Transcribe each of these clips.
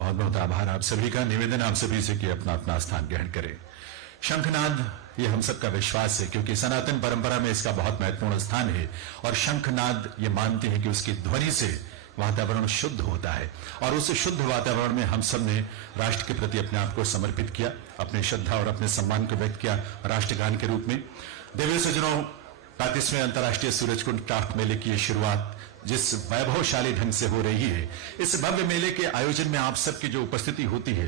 बहुत आभार आप सभी का। निवेदन आप सभी से कि अपना अपना स्थान ग्रहण करें। शंखनाद ये हम सबका विश्वास है, क्योंकि सनातन परंपरा में इसका बहुत महत्वपूर्ण स्थान है और शंखनाद ये मानते हैं कि उसकी ध्वनि से वातावरण शुद्ध होता है और उस शुद्ध वातावरण में हम सब ने राष्ट्र के प्रति अपने आप को समर्पित किया, अपनी श्रद्धा और अपने सम्मान को व्यक्त किया राष्ट्रगान के रूप में। देवी सज्जनों, 35वें अंतर्राष्ट्रीय सूरजकुंड क्राफ्ट मेले की ये शुरुआत जिस वैभवशाली ढंग से हो रही है, इस भव्य मेले के आयोजन में आप सबकी जो उपस्थिति होती है,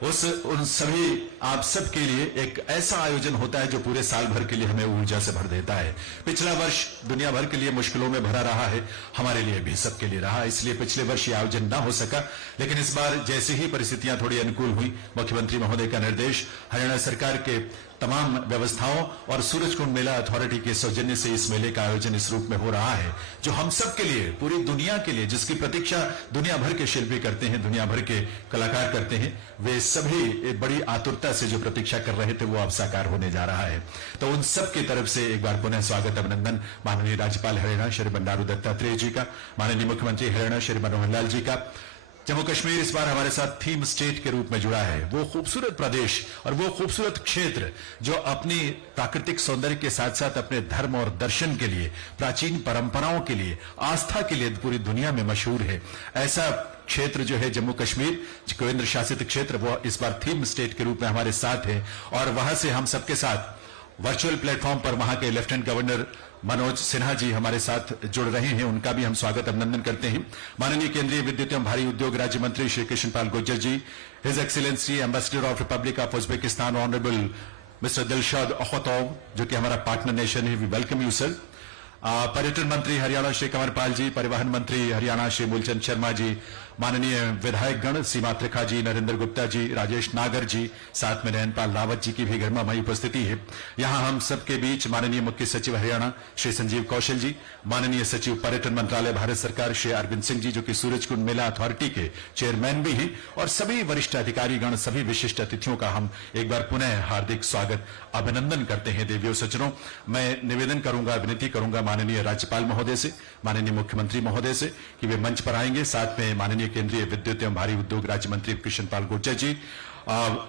उन सभी आप सब के लिए एक ऐसा आयोजन होता है जो पूरे साल भर के लिए हमें ऊर्जा से भर देता है। पिछला वर्ष दुनिया भर के लिए मुश्किलों में भरा रहा है, हमारे लिए भी सबके लिए रहा, इसलिए पिछले वर्ष ये आयोजन ना हो सका। लेकिन इस बार जैसे ही परिस्थितियां थोड़ी अनुकूल हुई, मुख्यमंत्री महोदय का निर्देश, हरियाणा सरकार के तमाम व्यवस्थाओं और सूरजकुंड मेला अथॉरिटी के सौजन्य से इस मेले का आयोजन इस रूप में हो रहा है, जो हम सब के लिए, पूरी दुनिया के लिए, जिसकी प्रतीक्षा दुनिया भर के शिल्पी करते हैं, दुनिया भर के कलाकार करते हैं, वे सभी बड़ी आतुरता से जो प्रतीक्षा कर रहे थे वो अब साकार होने जा रहा है। तो उन सब की तरफ से एक बार पुनः स्वागत, अभिनंदन माननीय राज्यपाल हरियाणा श्री बंडारू दत्तात्रेय जी का, माननीय मुख्यमंत्री हरियाणा श्री मनोहर लाल जी का। जम्मू कश्मीर इस बार हमारे साथ थीम स्टेट के रूप में जुड़ा है, वो खूबसूरत प्रदेश और वो खूबसूरत क्षेत्र जो अपनी प्राकृतिक सौंदर्य के साथ साथ अपने धर्म और दर्शन के लिए, प्राचीन परंपराओं के लिए, आस्था के लिए पूरी दुनिया में मशहूर है। ऐसा क्षेत्र जो है जम्मू कश्मीर केंद्र शासित क्षेत्र, वो इस बार थीम स्टेट के रूप में हमारे साथ है और वहां से हम सबके साथ वर्चुअल प्लेटफॉर्म पर वहां के लेफ्टिनेंट गवर्नर मनोज सिन्हा जी हमारे साथ जुड़ रहे हैं, उनका भी हम स्वागत अभिनंदन करते हैं। माननीय केंद्रीय विद्युत एवं भारी उद्योग राज्य मंत्री Shri Krishan Pal Gurjar ji, his excellency ambassador of Republic of Uzbekistan honourable mister Dilshad Akhatov, जो कि हमारा पार्टनर नेशन है, वी वेलकम यू सर। पर्यटन मंत्री हरियाणा श्री कंवरपाल जी, परिवहन मंत्री हरियाणा श्री मूलचंद शर्मा जी, माननीय विधायक गण सीमा त्रिखा जी, नरेंद्र गुप्ता जी, राजेश नागर जी, साथ में नयनपाल रावत जी की भी गरिमामयी उपस्थिति है। यहाँ हम सबके बीच माननीय मुख्य सचिव हरियाणा श्री संजीव कौशल जी, माननीय सचिव पर्यटन मंत्रालय भारत सरकार श्री अरविंद सिंह जी, जो कि सूरजकुंड मेला अथॉरिटी के चेयरमैन भी हैं, और सभी वरिष्ठ अधिकारी गण, सभी विशिष्ट अतिथियों का हम एक बार पुनः हार्दिक स्वागत अभिनंदन करते हैं। देवियों सज्जनों, मैं निवेदन करूंगा, विनती करूंगा माननीय राज्यपाल महोदय से, माननीय मुख्यमंत्री महोदय से कि वे मंच पर आएंगे, साथ में माननीय केंद्रीय विद्युत एवं भारी उद्योग राज्य मंत्री Krishan Pal Gurjar ji,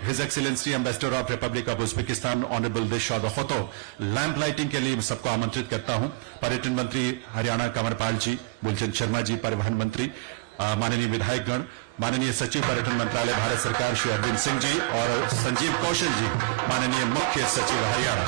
his excellency ambassador of Republic of Uzbekistan honourable Dilshad Akhatov, lamp lighting के लिए सबको आमंत्रित करता हूं। पर्यटन मंत्री हरियाणा कंवरपाल जी, मूलचंद शर्मा जी, परिवहन मंत्री, माननीय विधायक गण, माननीय सचिव पर्यटन मंत्रालय भारत सरकार श्री अरविंद सिंह जी और संजीव कौशल जी, माननीय मुख्य सचिव हरियाणा।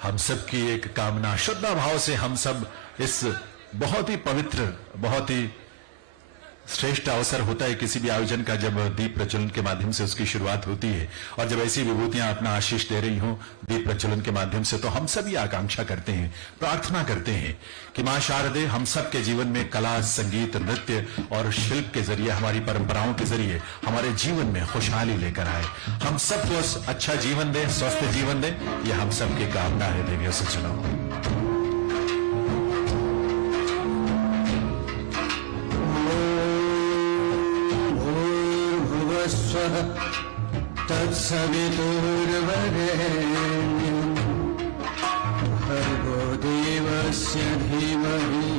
हम सब की एक कामना, श्रद्धा भाव से हम सब इस बहुत ही पवित्र, बहुत ही श्रेष्ठ अवसर होता है किसी भी आयोजन का, जब दीप प्रज्वलन के माध्यम से उसकी शुरुआत होती है, और जब ऐसी विभूतियां अपना आशीष दे रही हों दीप प्रज्वलन के माध्यम से, तो हम सभी आकांक्षा करते हैं, प्रार्थना करते हैं कि मां शारदे हम सब के जीवन में कला, संगीत, नृत्य और शिल्प के जरिए, हमारी परंपराओं के जरिए हमारे जीवन में खुशहाली लेकर आए, हम सबको अच्छा जीवन दें, स्वस्थ जीवन दें, ये हम सबकी कामना है। देवियों सज्जनों, स्वः तत्सवितुर्वरेण्यम् भर्गो देवस्य धीमहि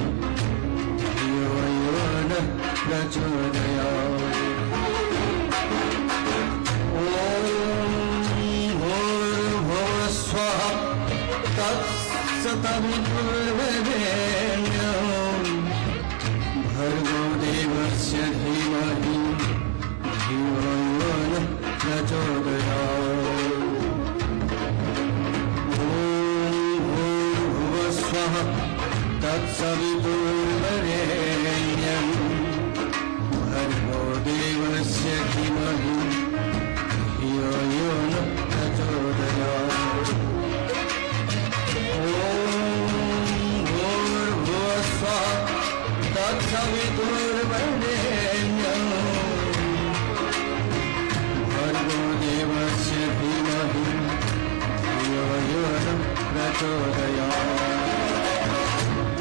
धियो यो नः प्रचोदयात्। ॐ भूर्भुवः स्वः तत्सवितुर्वरेण्यम् भर्गो देवस्य धीमहि धियो यो नः प्रचोदयात्। ॐ भूर्भुवः स्वः तत्सवितुर्वरेण्यम् भर्गो देवस्य धीमहि धियो यो नः प्रचोदयात्। ॐ भूर्भुवः स्वः तत्सवितुर्वरेण्यम् भर्गो देवस्य धीमहि धियो यो नः प्रचोदयात्।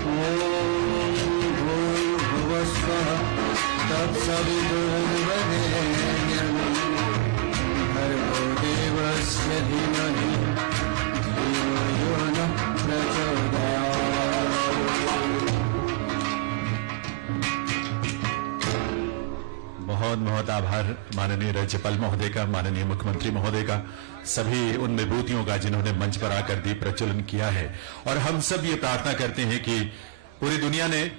ॐ भूर्भुवः स्वः तत्सवितुर्वरेण्यम् भर्गो देवस्य धीमहि धियो यो नः प्रचोदयात्। बहुत बहुत आभार माननीय राज्यपाल महोदय का, माननीय मुख्यमंत्री महोदय का, सभी उन विभूतियों का जिन्होंने मंच पर आकर दीप प्रज्वलन किया है। और हम सब ये प्रार्थना करते हैं कि पूरी दुनिया ने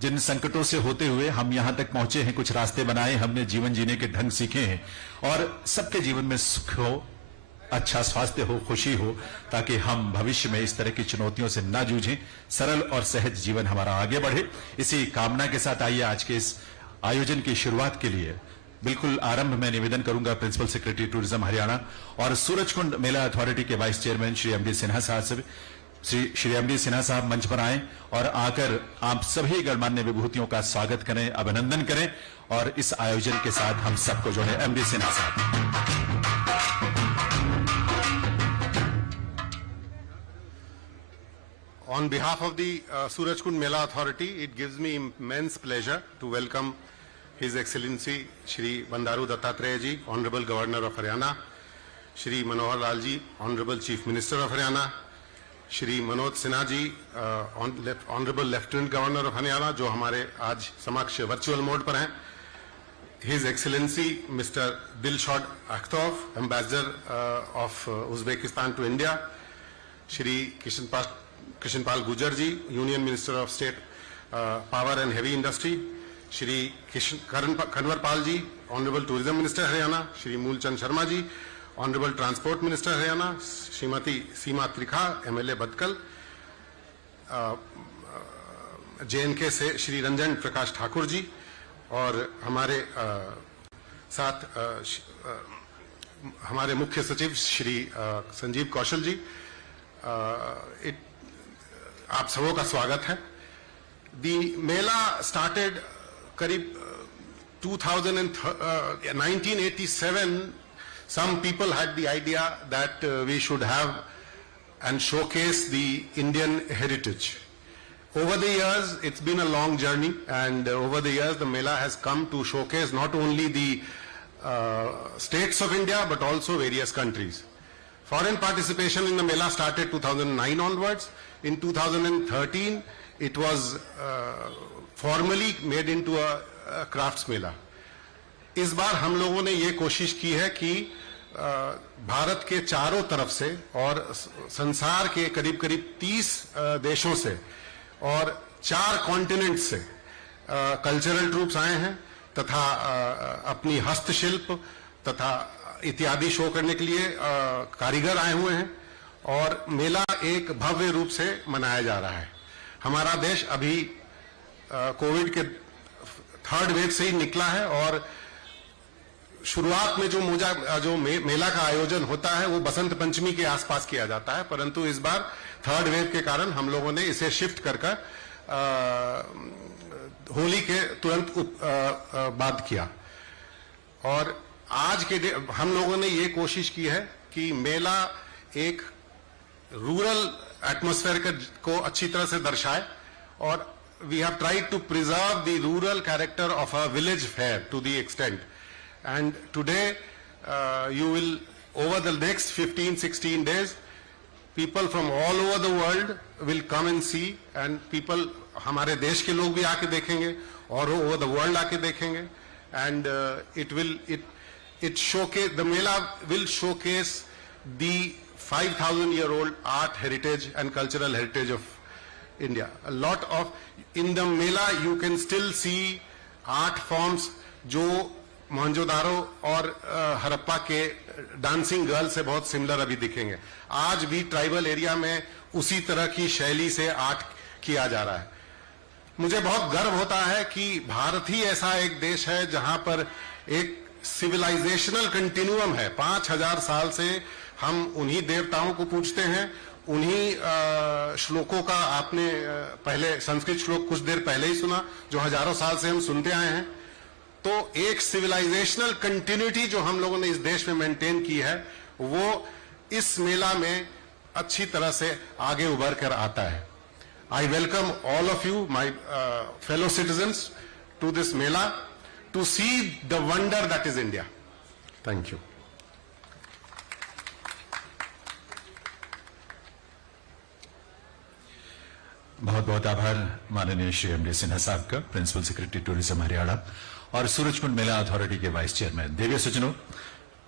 जिन संकटों से होते हुए हम यहां तक पहुंचे हैं, कुछ रास्ते बनाए, हमने जीवन जीने के ढंग सीखे हैं और सबके जीवन में सुख हो, अच्छा स्वास्थ्य हो, खुशी हो, ताकि हम भविष्य में इस तरह की चुनौतियों से ना जूझें, सरल और सहज जीवन हमारा आगे बढ़े। इसी कामना के साथ आइए आज के इस आयोजन की शुरुआत के लिए बिल्कुल आरंभ में निवेदन करूंगा प्रिंसिपल सेक्रेटरी टूरिज्म हरियाणा और सूरजकुंड मेला अथॉरिटी के vice chairman Shri MD Sinha साहब से। श्री एमडी सिन्हा साहब मंच पर आए और आकर आप सभी गणमान्य विभूतियों का स्वागत करें, अभिनंदन करें और इस आयोजन के साथ हम सबको जोड़े। एमडी सिन्हा साहब। On behalf of the Surajkund Mela Authority, it gives me immense pleasure to welcome His Excellency Shri Bandaru Dattatreya Ji, Honorable Governor of Haryana, Shri Manohar Lal Ji, Honorable Chief Minister of Haryana, Shri Manoj Sinha Ji, Honorable Lieutenant Governor of Haryana, जो हमारे आज समक्ष virtual mode पर हैं, His Excellency Mr. Dilshod Akhtov, Ambassador of Uzbekistan to India, Shri Krishnpal Gujar Ji, Union Minister of State Power and Heavy Industry, Shri Kanwar Pal Ji, Honorable Tourism Minister Haryana, Shri Moolchand Sharma Ji, Honorable Transport Minister Haryana, Srimati Seema Trikha, MLA Badkal, JNK से श्री रंजन प्रकाश ठाकुर जी और हमारे साथ हमारे मुख्य सचिव श्री संजीव कौशल जी, आप सबों का स्वागत है। The मेला started करीब 1987. Some people had the idea that we should have and showcase the Indian heritage. Over the years, it's been a long journey, and over the years, the Mela has come to showcase not only the states of India, but also various countries. Foreign participation in the Mela started 2009 onwards. In 2013, it was formally made into a crafts Mela. इस बार हम लोगों ने ये कोशिश की है कि भारत के चारों तरफ से और संसार के करीब करीब 30 देशों से और 4 कॉन्टिनेंट से कल्चरल ट्रूप्स आए हैं तथा अपनी हस्तशिल्प तथा इत्यादि शो करने के लिए कारीगर आए हुए हैं और मेला एक भव्य रूप से मनाया जा रहा है। हमारा देश अभी कोविड के 3rd वेव से ही निकला है और शुरुआत में जो मेला का आयोजन होता है वो बसंत पंचमी के आसपास किया जाता है, परंतु इस बार 3rd वेव के कारण हम लोगों ने इसे शिफ्ट कर होली के तुरंत बाद किया। और आज के हम लोगों ने ये कोशिश की है कि मेला एक रूरल एटमॉस्फेयर को अच्छी तरह से दर्शाए और we have tried to preserve the rural character of a village fair to the extent And today, you will, over the next 15-16 days, people from all over the world will come and see, and people, हमारे देश के लोग भी आके देखेंगे और over the world आके देखेंगे, and it showcase, the Mela will showcase the 5,000-year-old art heritage and cultural heritage of India. A lot of, in the Mela you can still see art forms जो मोहनजोदारो और हड़प्पा के dancing girl से बहुत similar अभी दिखेंगे. आज भी tribal area में उसी तरह की शैली से आर्ट किया जा रहा है. मुझे बहुत गर्व होता है कि भारत ही ऐसा एक देश है जहां पर एक सिविलाइजेशनल कंटिन्यूअम है. 5,000 साल से हम उन्हीं देवताओं को पूजते हैं, उन्हीं श्लोकों का आपने पहले संस्कृत श्लोक कुछ देर पहले ही सुना जो हजारों साल से हम सुनते आए हैं. तो एक सिविलाइजेशनल कंटिन्यूटी जो हम लोगों ने इस देश में मेंटेन की है वो इस मेला में अच्छी तरह से आगे उभर कर आता है. I welcome all of you, my fellow citizens, to this Mela to see the wonder that is India. Thank you. बहुत बहुत आभार माननीय श्री एमडी सिन्हा साहब का, प्रिंसिपल सेक्रेटरी टूरिज्म हरियाणा और सूरजकुंड मेला अथॉरिटी के वाइस चेयरमैन. देवीय सज्जनों,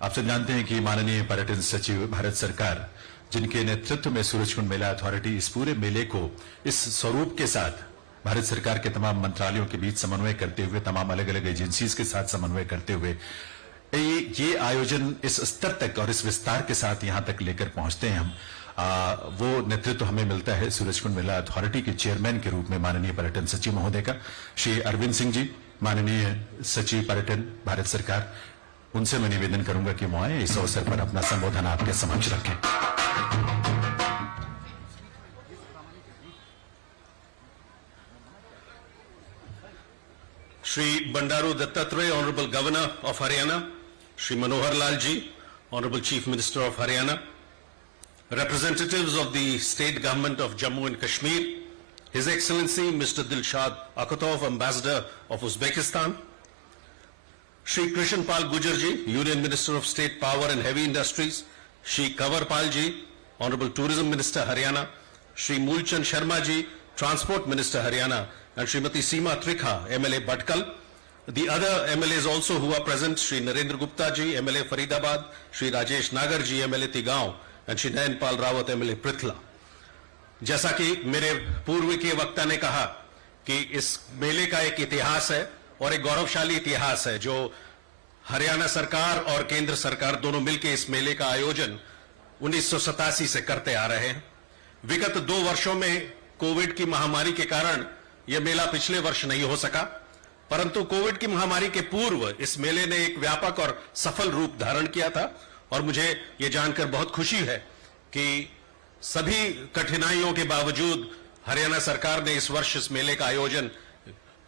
आप सब जानते हैं कि माननीय पर्यटन सचिव भारत सरकार, जिनके नेतृत्व में सूरजकुंड मेला अथॉरिटी इस पूरे मेले को इस स्वरूप के साथ भारत सरकार के तमाम मंत्रालयों के बीच समन्वय करते हुए, तमाम अलग अलग एजेंसीज के साथ समन्वय करते हुए ये आयोजन इस स्तर तक और इस विस्तार के साथ यहां तक लेकर पहुंचते हैं हम, वो नेतृत्व हमें मिलता है सूरजकुंड मेला अथॉरिटी के चेयरमैन के रूप में माननीय पर्यटन सचिव महोदय का, श्री अरविंद सिंह जी, माननीय सचिव पर्यटन भारत सरकार. उनसे मैं निवेदन करूंगा कि वो आए इस अवसर पर अपना संबोधन आपके समक्ष रखें. Shri Bandaru Dattatreya, Honorable Governor of Haryana, Shri Manohar Lal ji, Honorable Chief Minister of Haryana, representatives of the State Government of Jammu and Kashmir, His Excellency Mr. Dilshad Akotov, Ambassador of Uzbekistan, Shri Krishan Pal Gujar ji, Union Minister of State Power and Heavy Industries, Shri Kanwar Pal ji, Honorable Tourism Minister Haryana, Shri Moolchand Sharma ji, Transport Minister Haryana, and Srimati Seema Trikha, MLA Bhatkal. The other MLAs also who are present, Shri Narendra Gupta ji, MLA Faridabad, Shri Rajesh Nagar ji, MLA Tigaon, and Shri Nayan Pal Rawat, MLA Prithla. जैसा कि मेरे पूर्व के वक्ता ने कहा कि इस मेले का एक इतिहास है और एक गौरवशाली इतिहास है जो हरियाणा सरकार और केंद्र सरकार दोनों मिलकर इस मेले का आयोजन 1987 से करते आ रहे हैं. विगत 2 वर्षों में कोविड की महामारी के कारण यह मेला पिछले वर्ष नहीं हो सका, परंतु कोविड की महामारी के पूर्व इस मेले ने एक व्यापक और सफल रूप धारण किया था. और मुझे यह जानकर बहुत खुशी है कि सभी कठिनाइयों के बावजूद हरियाणा सरकार ने इस वर्ष इस मेले का आयोजन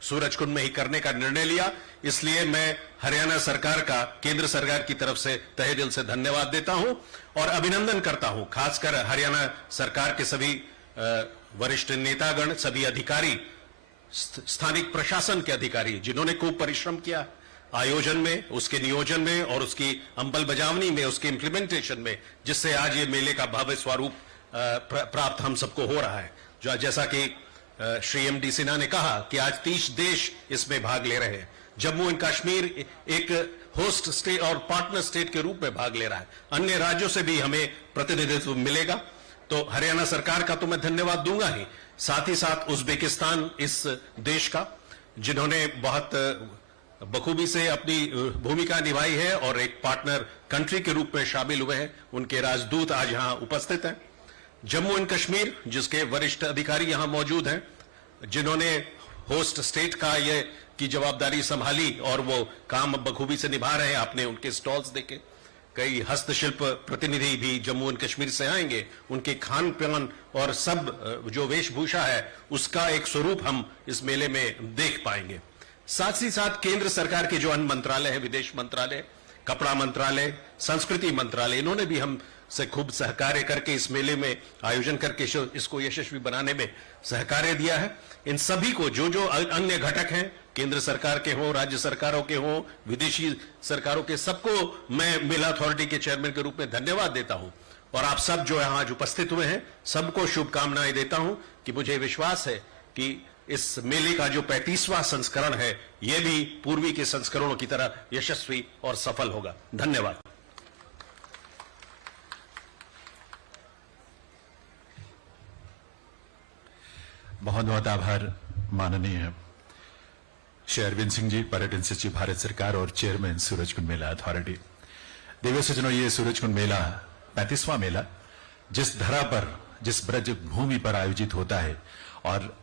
सूरजकुंड में ही करने का निर्णय लिया. इसलिए मैं हरियाणा सरकार का केंद्र सरकार की तरफ से तहे दिल से धन्यवाद देता हूं और अभिनंदन करता हूं, खासकर हरियाणा सरकार के सभी वरिष्ठ नेतागण, सभी अधिकारी, स्थानिक प्रशासन के अधिकारी जिन्होंने खूब परिश्रम किया आयोजन में, उसके नियोजन में और उसकी अंमल बजावनी में, उसके इंप्लीमेंटेशन में, जिससे आज ये मेले का भव्य स्वरूप प्राप्त हम सबको हो रहा है. जो जैसा कि श्री एमडी सिन्हा ने कहा कि आज 30 देश इसमें भाग ले रहे हैं. जम्मू एंड कश्मीर एक होस्ट स्टेट और पार्टनर स्टेट के रूप में भाग ले रहा है. अन्य राज्यों से भी हमें प्रतिनिधित्व मिलेगा. तो हरियाणा सरकार का तो मैं धन्यवाद दूंगा ही, साथ ही साथ उज्बेकिस्तान इस देश का, जिन्होंने बहुत बखूबी से अपनी भूमिका निभाई है और एक पार्टनर कंट्री के रूप में शामिल हुए हैं. उनके राजदूत आज यहां उपस्थित हैं. जम्मू एंड कश्मीर, जिसके वरिष्ठ अधिकारी यहां मौजूद हैं, जिन्होंने होस्ट स्टेट का ये की जवाबदारी संभाली और वो काम बखूबी से निभा रहे हैं. आपने उनके स्टॉल्स देखे. कई हस्तशिल्प प्रतिनिधि भी जम्मू एंड कश्मीर से आएंगे. उनके खान पान और सब जो वेशभूषा है उसका एक स्वरूप हम इस मेले में देख पाएंगे. साथ ही साथ केंद्र सरकार के जो अन्य मंत्रालय है, विदेश मंत्रालय, कपड़ा मंत्रालय, संस्कृति मंत्रालय, इन्होंने भी हम से खूब सहकार्य करके इस मेले में आयोजन करके इसको यशस्वी बनाने में सहकार्य दिया है। इन सभी को जो जो अन्य घटक हैं, केंद्र सरकार के हों, राज्य सरकारों के हों, विदेशी सरकारों के, सबको मैं मेला अथॉरिटी के चेयरमैन के रूप में धन्यवाद देता हूं। और आप सब जो यहाँ आज उपस्थित हुए हैं, सबको शुभकामनाएं देता हूं कि मुझे विश्वास है कि इस मेले का जो 35वां संस्करण है, यह भी पूर्वी के संस्करणों की तरह यशस्वी और सफल होगा। धन्यवाद। बहुत बहुत आभार माननीय श्री अरविंद सिंह जी, पर्यटन सचिव भारत सरकार और चेयरमैन सूरजकुंड मेला अथॉरिटी। देवी सज्जनों, ये सूरजकुंड मेला 35वां मेला जिस धरा पर, जिस ब्रज भूमि पर आयोजित होता है और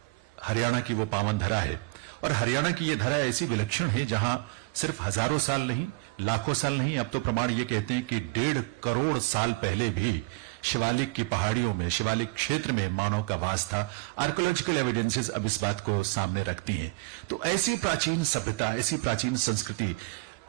हरियाणा की वो पावन धरा है। और हरियाणा की ये धरा ऐसी विलक्षण है जहां सिर्फ हजारों साल नहीं, लाखों साल नहीं, अब तो प्रमाण ये कहते हैं कि 1.5 करोड़ साल पहले भी शिवालिक की पहाड़ियों में, शिवालिक क्षेत्र में मानव का वास था। आर्कोलॉजिकल एविडेंसेस अब इस बात को सामने रखती हैं। तो ऐसी प्राचीन सभ्यता, ऐसी प्राचीन संस्कृति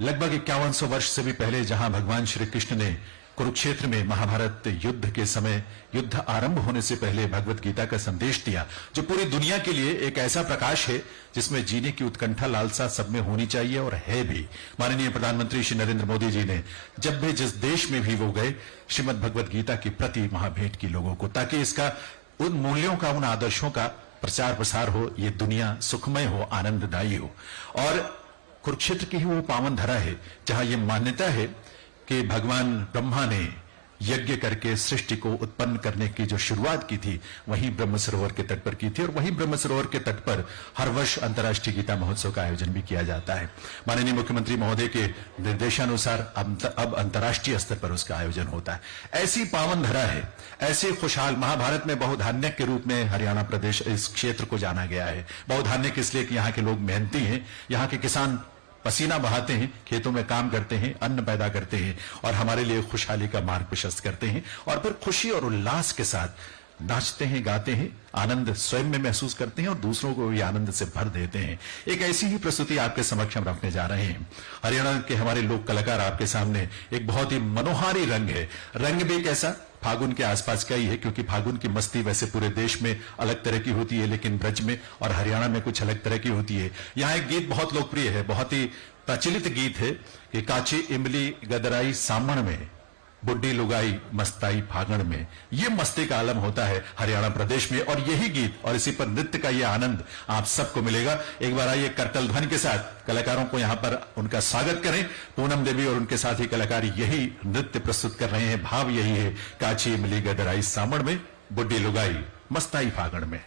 लगभग 5100 वर्ष से भी पहले, जहां भगवान श्री कृष्ण ने कुरुक्षेत्र में महाभारत युद्ध के समय, युद्ध आरंभ होने से पहले भगवत गीता का संदेश दिया, जो पूरी दुनिया के लिए एक ऐसा प्रकाश है जिसमें जीने की उत्कंठा, लालसा सब में होनी चाहिए और है भी। माननीय प्रधानमंत्री श्री नरेंद्र मोदी जी ने जब भी जिस देश में भी वो गए, श्रीमद् भगवत गीता की प्रति महाभेंट की लोगों को, ताकि इसका, उन मूल्यों का, उन आदर्शों का प्रचार प्रसार हो, ये दुनिया सुखमय हो, आनंददायी हो। और कुरुक्षेत्र की ही वो पावन धरा है जहां ये मान्यता है कि भगवान ब्रह्मा ने यज्ञ करके सृष्टि को उत्पन्न करने की जो शुरुआत की थी, वहीं ब्रह्म सरोवर के तट पर की थी। और वहीं ब्रह्म सरोवर के तट पर हर वर्ष अंतर्राष्ट्रीय गीता महोत्सव का आयोजन भी किया जाता है। माननीय मुख्यमंत्री महोदय के निर्देशानुसार अब अंतर्राष्ट्रीय स्तर पर उसका आयोजन होता है। ऐसी पावन धरा है, ऐसे खुशहाल, महाभारत में बहुधान्य के रूप में हरियाणा प्रदेश, इस क्षेत्र को जाना गया है। बहुधान्य इसलिए कि यहाँ के लोग मेहनती हैं, यहाँ के किसान पसीना बहाते हैं, खेतों में काम करते हैं, अन्न पैदा करते हैं और हमारे लिए खुशहाली का मार्ग प्रशस्त करते हैं। और फिर खुशी और उल्लास के साथ नाचते हैं, गाते हैं, आनंद स्वयं में महसूस करते हैं और दूसरों को भी आनंद से भर देते हैं। एक ऐसी ही प्रस्तुति आपके समक्ष हम रखने जा रहे हैं। हरियाणा के हमारे लोक कलाकार आपके सामने, एक बहुत ही मनोहारी रंग है। रंग भी कैसा, फागुन के आसपास का ही है, क्योंकि फागुन की मस्ती वैसे पूरे देश में अलग तरह की होती है, लेकिन ब्रज में और हरियाणा में कुछ अलग तरह की होती है। यहाँ एक गीत बहुत लोकप्रिय है, बहुत ही प्रचलित गीत है कि काची इमली गदराई सामण में, बुड्ढी लुगाई मस्ताई फागण में। ये मस्ती का आलम होता है हरियाणा प्रदेश में, और यही गीत और इसी पर नृत्य का ये आनंद आप सबको मिलेगा। एक बार आइए करतल ध्वनि के साथ कलाकारों को यहां पर उनका स्वागत करें। पूनम देवी और उनके साथी कलाकार यही नृत्य प्रस्तुत कर रहे हैं। भाव यही है, काची इमली गदराई सामण में, बुड्ढी लुगाई मस्ताई फागण में।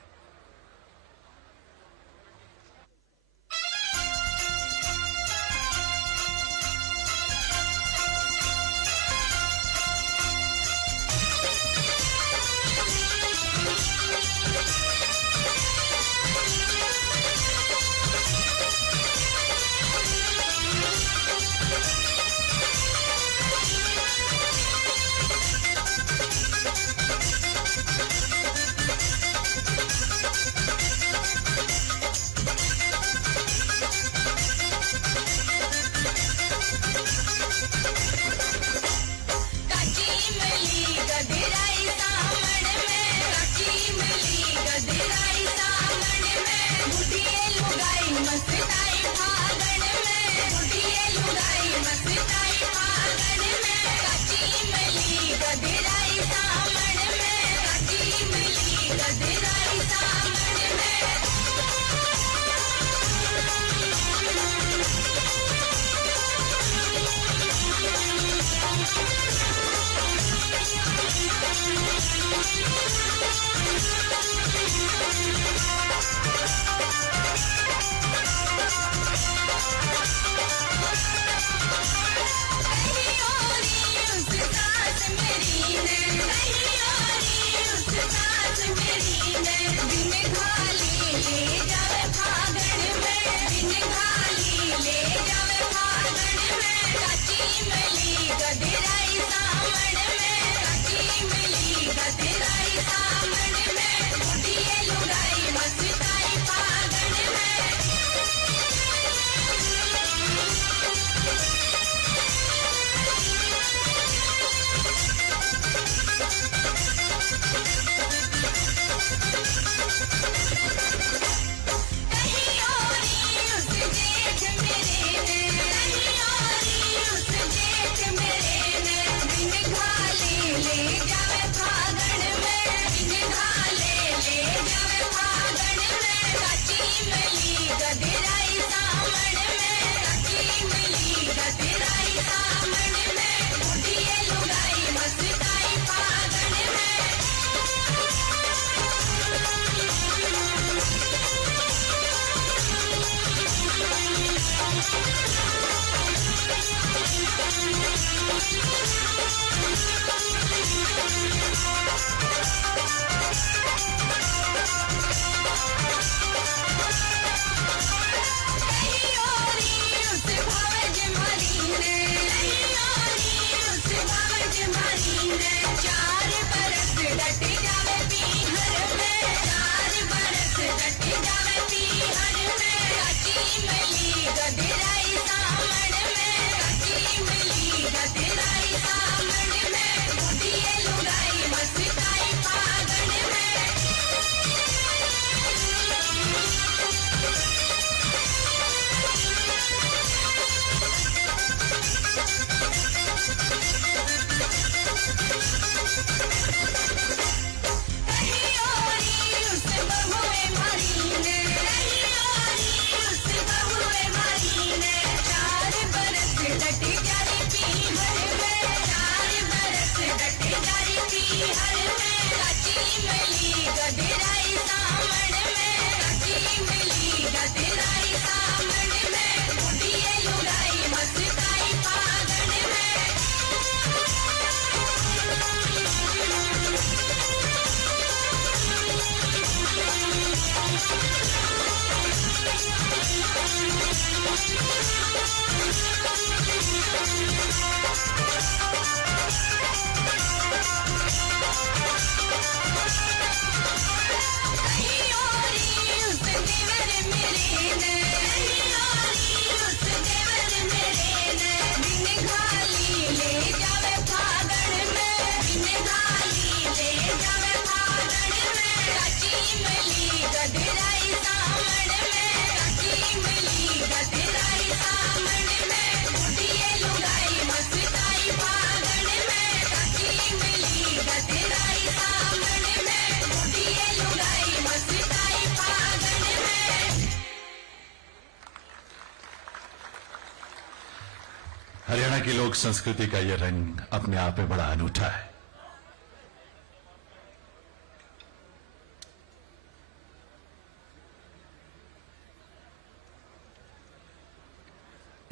हरियाणा की लोक संस्कृति का यह रंग अपने आप में बड़ा अनूठा है।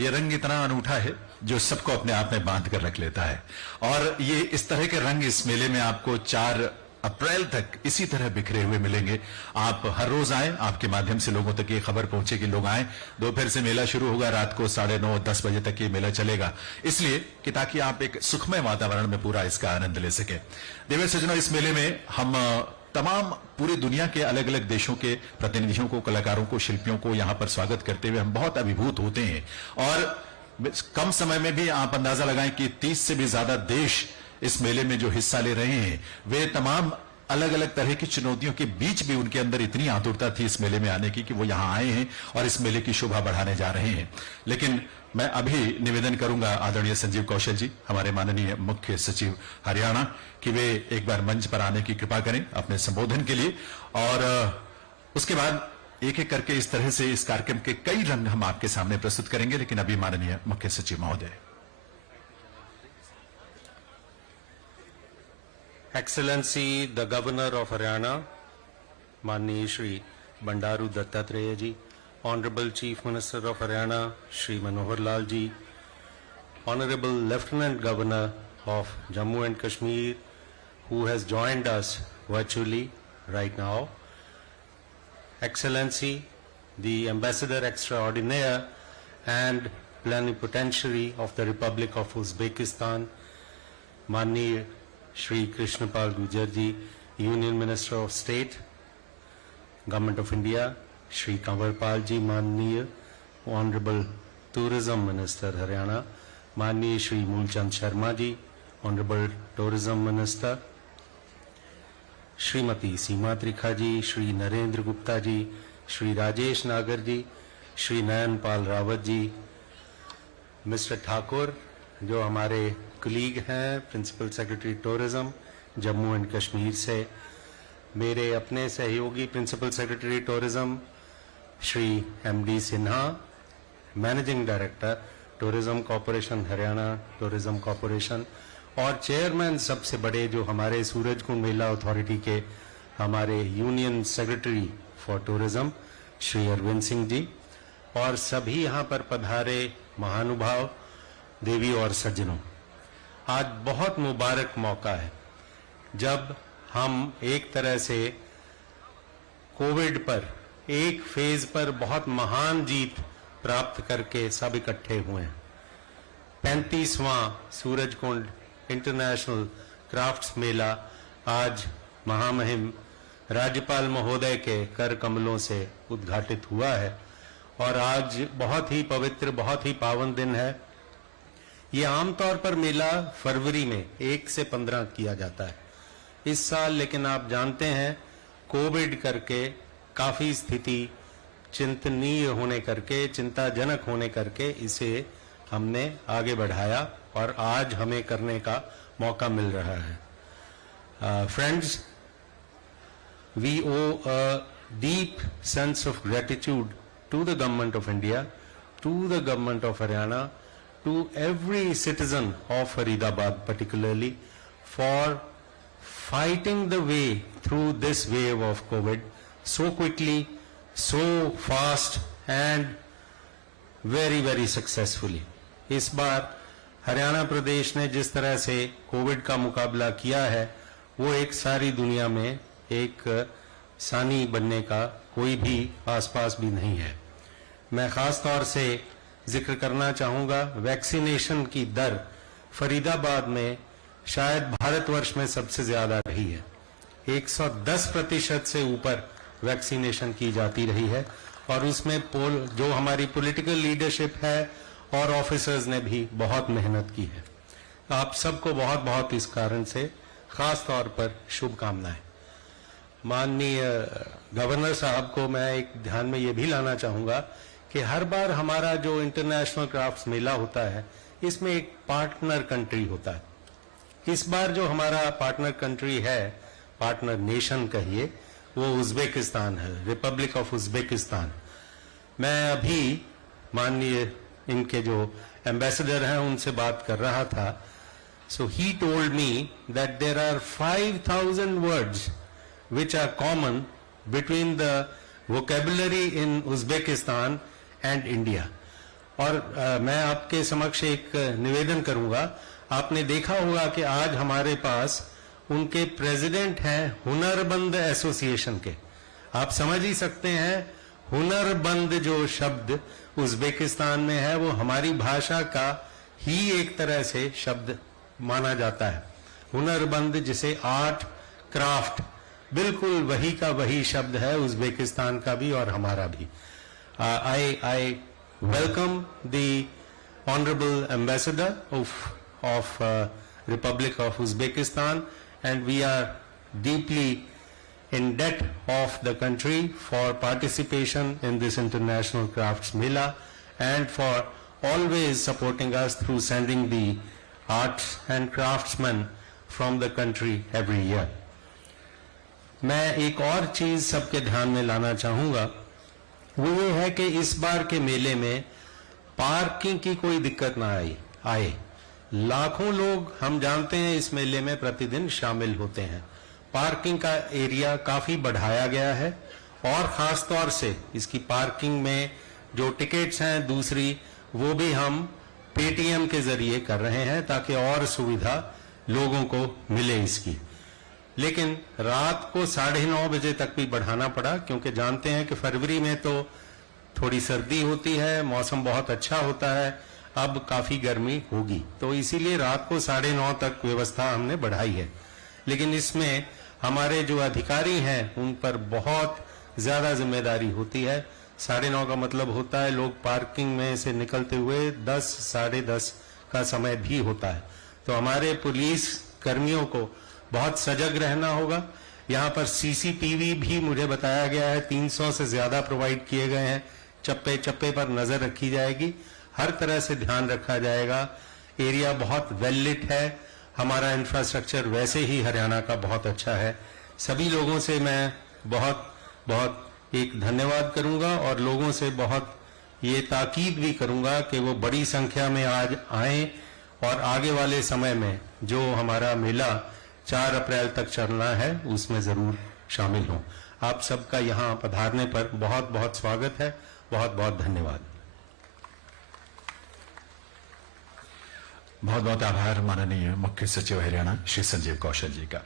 यह रंग इतना अनूठा है जो सबको अपने आप में बांध कर रख लेता है। और ये इस तरह के रंग इस मेले में आपको 4 अप्रैल तक इसी तरह बिखरे हुए मिलेंगे। आप हर रोज आए, आपके माध्यम से लोगों तक ये खबर पहुंचे कि लोग आए। दोपहर से मेला शुरू होगा, रात को 9:30-10 बजे तक ये मेला चलेगा, इसलिए कि ताकि आप एक सुखमय वातावरण में पूरा इसका आनंद ले सके। देवर सज्जनों, इस मेले में हम तमाम पूरी दुनिया के अलग अलग देशों के प्रतिनिधियों को, कलाकारों को, शिल्पियों को यहां पर स्वागत करते हुए हम बहुत अभिभूत होते हैं। और कम समय में भी आप अंदाजा लगाएं कि 30 से भी ज्यादा देश इस मेले में जो हिस्सा ले रहे हैं, वे तमाम अलग अलग तरह की चुनौतियों के बीच भी उनके अंदर इतनी आतुरता थी इस मेले में आने की कि वो यहां आए हैं और इस मेले की शोभा बढ़ाने जा रहे हैं। लेकिन मैं अभी निवेदन करूंगा आदरणीय संजीव कौशल जी, हमारे माननीय मुख्य सचिव हरियाणा, कि वे एक बार मंच पर आने की कृपा करें अपने संबोधन के लिए। और उसके बाद एक एक करके इस तरह से इस कार्यक्रम के कई रंग हम आपके सामने प्रस्तुत करेंगे। लेकिन अभी माननीय मुख्य सचिव महोदय। Excellency, the Governor of Haryana, Manni Shri Bandaru Dattatreya ji, Honorable Chief Minister of Haryana, Shri Manohar Lal ji, Honorable Lieutenant Governor of Jammu and Kashmir, who has joined us virtually right now, Excellency, the Ambassador Extraordinaire and Plenipotentiary of the Republic of Uzbekistan, Manni Shri Krishnapal Gujjar ji, Union Minister of State, Government of India, Shri Kanwarpal ji, Manniya Honorable Tourism Minister Haryana, Manniya Shri Moolchand Sharma ji, Honorable Tourism Minister, Shrimati Seema Trikha ji, Shri Narendra Gupta ji, Shri Rajesh Nagar ji, Shri Nayanpal Rawat ji, Mr. Thakur, जो हमारे colleague हैं principal secretary tourism Jammu and Kashmir से, मेरे अपने सहयोगी principal secretary tourism Shri MD Sinha, managing director tourism corporation Haryana tourism corporation, और chairman सबसे बड़े जो हमारे सूरजकुंड मेला अथॉरिटी के हमारे union secretary for tourism Shri Arvind Singh ji, और सभी यहाँ पर पधारे महानुभाव, देवी और सज्जनों। आज बहुत मुबारक मौका है जब हम एक तरह से कोविड पर एक फेज पर बहुत महान जीत प्राप्त करके सब इकट्ठे हुए हैं। 35वां सूरजकुंड इंटरनेशनल क्राफ्ट्स मेला आज महामहिम राज्यपाल महोदय के कर कमलों से उद्घाटित हुआ है और आज बहुत ही पवित्र, बहुत ही पावन दिन है। ये आमतौर पर मेला फरवरी में 1 से 15 किया जाता है। इस साल लेकिन आप जानते हैं कोविड करके काफी स्थिति चिंतनीय होने करके, चिंताजनक होने करके इसे हमने आगे बढ़ाया और आज हमें करने का मौका मिल रहा है। Friends, we owe a deep sense of gratitude to the government of India, to the government of Haryana, to every citizen of Faridabad particularly for fighting the way through this wave of COVID so quickly, so fast and very, very successfully. इस बार हरियाणा प्रदेश ने जिस तरह से Covid का मुकाबला किया है वो एक सारी दुनिया में एक सानी बनने का कोई भी आसपास भी नहीं है। मैं खास तौर से जिक्र करना चाहूंगा वैक्सीनेशन की दर फरीदाबाद में शायद भारतवर्ष में सबसे ज्यादा रही है। 110% से ऊपर वैक्सीनेशन की जाती रही है और उसमें जो हमारी पॉलिटिकल लीडरशिप है और ऑफिसर्स ने भी बहुत मेहनत की है। आप सबको बहुत बहुत इस कारण से खास तौर पर शुभकामनाएं। माननीय गवर्नर साहब को मैं एक ध्यान में ये भी लाना चाहूंगा कि हर बार हमारा जो इंटरनेशनल क्राफ्ट्स मेला होता है इसमें एक पार्टनर कंट्री होता है। इस बार जो हमारा पार्टनर कंट्री है, पार्टनर नेशन कहिए, वो उज्बेकिस्तान है, रिपब्लिक ऑफ उज्बेकिस्तान। मैं अभी माननीय इनके जो एम्बेसडर हैं उनसे बात कर रहा था। So he told me that there are 5000 words which are common between the vocabulary in Uzbekistan and India. और मैं आपके समक्ष एक निवेदन करूंगा। आपने देखा होगा कि आज हमारे पास उनके प्रेसिडेंट हैं हुनरबंद एसोसिएशन के। आप समझ ही सकते हैं हुनरबंद जो शब्द उज्बेकिस्तान में है वो हमारी भाषा का ही एक तरह से शब्द माना जाता है। हुनरबंद जिसे आर्ट, क्राफ्ट, बिल्कुल वही का वही शब्द है उज्बेकिस्तान का भी और हमारा भी। I welcome the honorable ambassador of Republic of Uzbekistan, and we are deeply in debt of the country for participation in this international crafts mela and for always supporting us through sending the arts and craftsmen from the country every year. मैं एक और चीज सबके ध्यान में लाना चाहूंगा, वो ये है कि इस बार के मेले में पार्किंग की कोई दिक्कत ना आए। लाखों लोग हम जानते हैं इस मेले में प्रतिदिन शामिल होते हैं। पार्किंग का एरिया काफी बढ़ाया गया है और खास तौर से इसकी पार्किंग में जो टिकट्स हैं दूसरी वो भी हम पेटीएम के जरिए कर रहे हैं ताकि और सुविधा लोगों को मिले इसकी। लेकिन रात को 9:30 बजे तक भी बढ़ाना पड़ा क्योंकि जानते हैं कि फरवरी में तो थोड़ी सर्दी होती है, मौसम बहुत अच्छा होता है, अब काफी गर्मी होगी, तो इसीलिए रात को 9:30 तक व्यवस्था हमने बढ़ाई है। लेकिन इसमें हमारे जो अधिकारी हैं उन पर बहुत ज्यादा जिम्मेदारी होती है। 9:30 का मतलब होता है लोग पार्किंग में से निकलते हुए 10, 10:30 का समय भी होता है। तो हमारे पुलिस कर्मियों को बहुत सजग रहना होगा। यहाँ पर सीसीटीवी भी मुझे बताया गया है 300 से ज्यादा प्रोवाइड किए गए हैं। चप्पे चप्पे पर नजर रखी जाएगी, हर तरह से ध्यान रखा जाएगा। एरिया बहुत वेल लिट है, हमारा इंफ्रास्ट्रक्चर वैसे ही हरियाणा का बहुत अच्छा है। सभी लोगों से मैं बहुत बहुत एक धन्यवाद करूंगा और लोगों से बहुत ये ताकीद भी करूंगा कि वो बड़ी संख्या में आज आए और आगे वाले समय में जो हमारा मेला 4 अप्रैल तक चलना है उसमें जरूर शामिल हों। आप सबका यहाँ पधारने पर बहुत बहुत स्वागत है। बहुत बहुत धन्यवाद। बहुत बहुत आभार माननीय मुख्य सचिव हरियाणा श्री संजीव कौशल जी का।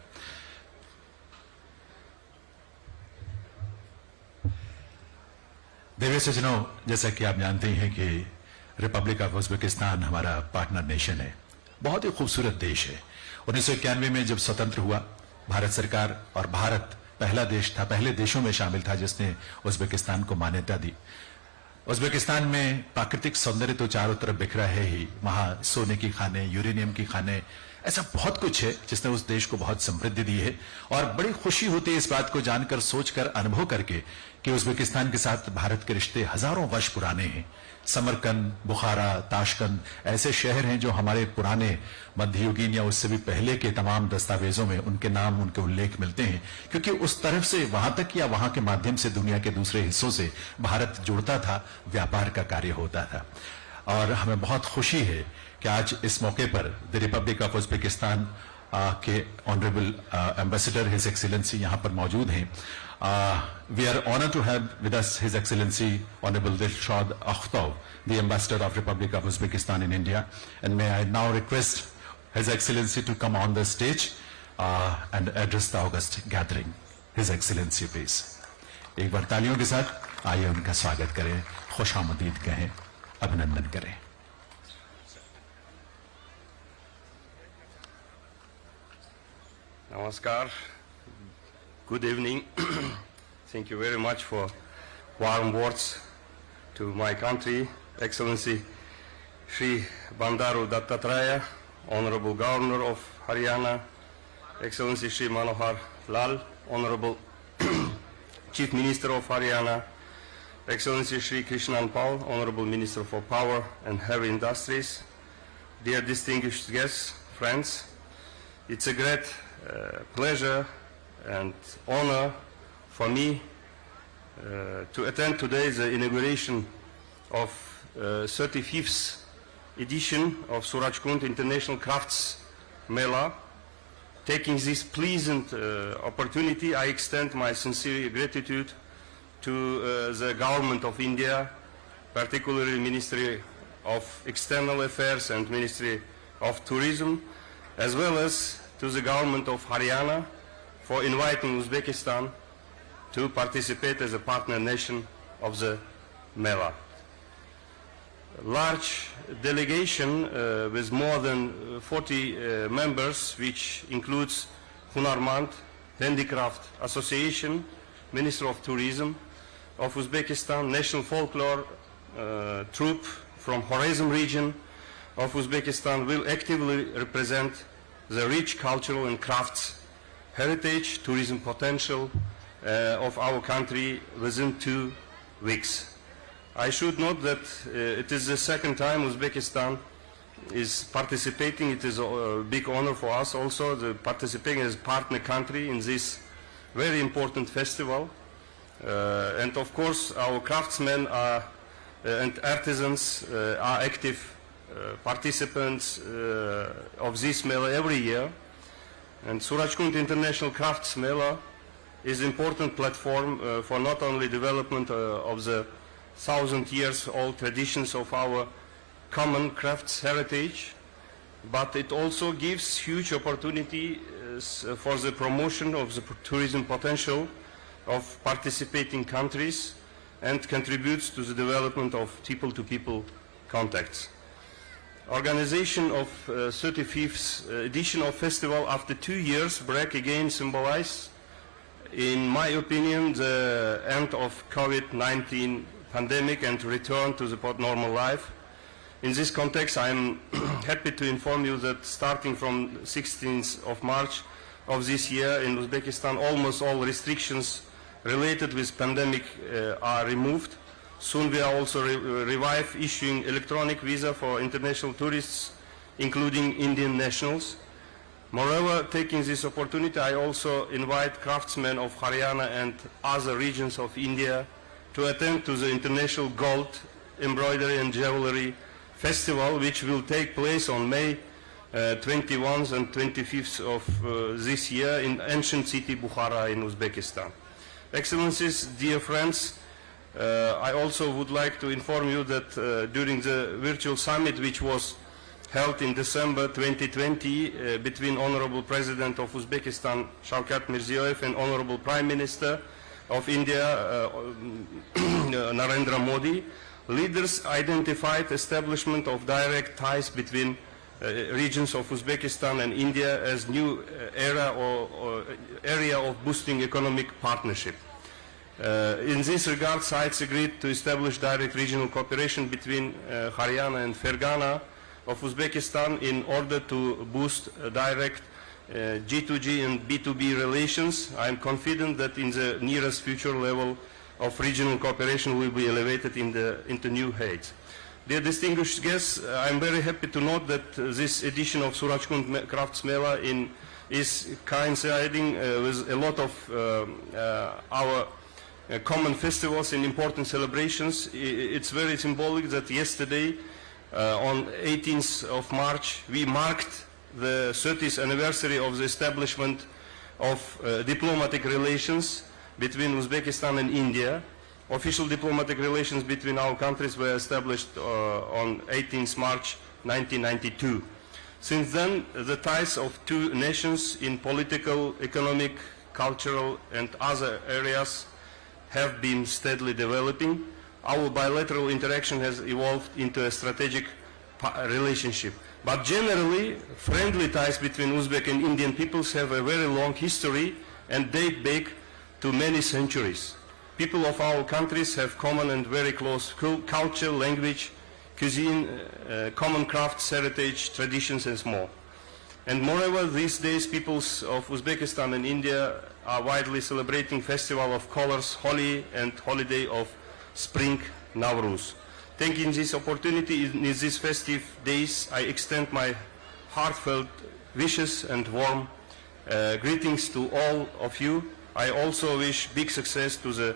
देवी सज्जनों, जैसा कि आप जानते हैं कि रिपब्लिक ऑफ उज्बेकिस्तान हमारा पार्टनर नेशन है, बहुत ही खूबसूरत देश है। 1991 में जब स्वतंत्र हुआ, भारत सरकार और भारत पहला देश था, पहले देशों में शामिल था जिसने उज्बेकिस्तान को मान्यता दी। उज्बेकिस्तान में प्राकृतिक सौंदर्य तो चारों तरफ बिखरा है ही, वहां सोने की खाने, यूरेनियम की खाने, ऐसा बहुत कुछ है जिसने उस देश को बहुत समृद्धि दी है। और बड़ी खुशी होती है इस बात को जानकर, सोचकर, अनुभव करके कि उज्बेकिस्तान के साथ भारत के रिश्ते हजारों वर्ष पुराने हैं। समरकंद, बुखारा, ताशकंद ऐसे शहर हैं जो हमारे पुराने मध्ययुगीन या उससे भी पहले के तमाम दस्तावेजों में उनके नाम, उनके उल्लेख मिलते हैं, क्योंकि उस तरफ से वहां तक या वहां के माध्यम से दुनिया के दूसरे हिस्सों से भारत जुड़ता था, व्यापार का कार्य होता था। और हमें बहुत खुशी है कि आज इस मौके पर द रिपब्लिक ऑफ उज्बेकिस्तान के ऑनरेबल एम्बेसडर हिज एक्सीलेंसी यहां पर मौजूद हैं। We are honored to have with us His Excellency Honorable Dilshad Akhtov, the Ambassador of Republic of Uzbekistan in India. And may I now request His Excellency to come on the stage and address the August gathering. His Excellency, please. एक बार तालियों के साथ आइए उनका स्वागत करें, खुशामदीद कहें, अभिनंदन करें। Namaskar. Good evening. Thank you very much for warm words to my country. Excellency Shri Bandaru Dattatreya, Honorable Governor of Haryana, Excellency Shri Manohar Lal, Honorable Chief Minister of Haryana, Excellency Shri Krishnan Pal, Honorable Minister for Power and Heavy Industries, dear distinguished guests, friends, it's a great pleasure and honor for me to attend today the inauguration of 35th edition of Surajkund International Crafts Mela. Taking this pleasant opportunity, I extend my sincere gratitude to the Government of India, particularly Ministry of External Affairs and Ministry of Tourism, as well as to the Government of Haryana for inviting Uzbekistan to participate as a partner nation of the Mela. Large delegation with more than 40 members, which includes Hunarmand, Handicraft Association, Minister of Tourism of Uzbekistan, National Folklore Troupe from Horizm region of Uzbekistan will actively represent the rich cultural and crafts heritage, tourism potential of our country within 2 weeks. I should note that it is the second time Uzbekistan is participating. It is a big honor for us also, participating as partner country in this very important festival. And of course, our craftsmen and artisans are active participants of this Mela every year. And Surajkund International Crafts Mela is an important platform for not only development of the 1,000 years old traditions of our common crafts heritage, but it also gives huge opportunity for the promotion of the tourism potential of participating countries and contributes to the development of people-to-people contacts. Organization of 35th edition of festival after 2 years break again symbolize, in my opinion, the end of COVID-19 pandemic and return to the normal life. In this context, I am happy to inform you that starting from 16th of March of this year in Uzbekistan, almost all restrictions related with pandemic are removed. Soon we are also revive issuing electronic visa for international tourists, including Indian nationals. Moreover, taking this opportunity, I also invite craftsmen of Haryana and other regions of India to attend to the International Gold Embroidery and Jewelry Festival, which will take place on May 21st and 25th of this year in ancient city Bukhara in Uzbekistan. Excellencies, dear friends, I also would like to inform you that during the virtual summit which was held in December 2020 between Honorable President of Uzbekistan Shavkat Mirziyoyev and Honorable Prime Minister of India Narendra Modi, leaders identified establishment of direct ties between regions of Uzbekistan and India as new area of boosting economic partnership. In this regard, sides agreed to establish direct regional cooperation between Haryana and Fergana of Uzbekistan in order to boost direct G2G and B2B relations. I am confident that in the nearest future level of regional cooperation will be elevated into new heights. Dear distinguished guests, I am very happy to note that this edition of Surajkund Crafts Mela is coinciding with a lot of our common festivals and important celebrations. It's very symbolic that yesterday, on 18th of March, we marked the 30th anniversary of the establishment of diplomatic relations between Uzbekistan and India. Official diplomatic relations between our countries were established on 18th March 1992. Since then, the ties of two nations in political, economic, cultural and other areas have been steadily developing. Our bilateral interaction has evolved into a strategic relationship. But generally, friendly ties between Uzbek and Indian peoples have a very long history and date back to many centuries. People of our countries have common and very close culture, language, cuisine, common crafts, heritage, traditions and more. And moreover, these days peoples of Uzbekistan and India are widely celebrating Festival of Colors, Holi and holiday of Spring, Nowruz. Taking this opportunity in these festive days, I extend my heartfelt wishes and warm greetings to all of you. I also wish big success to the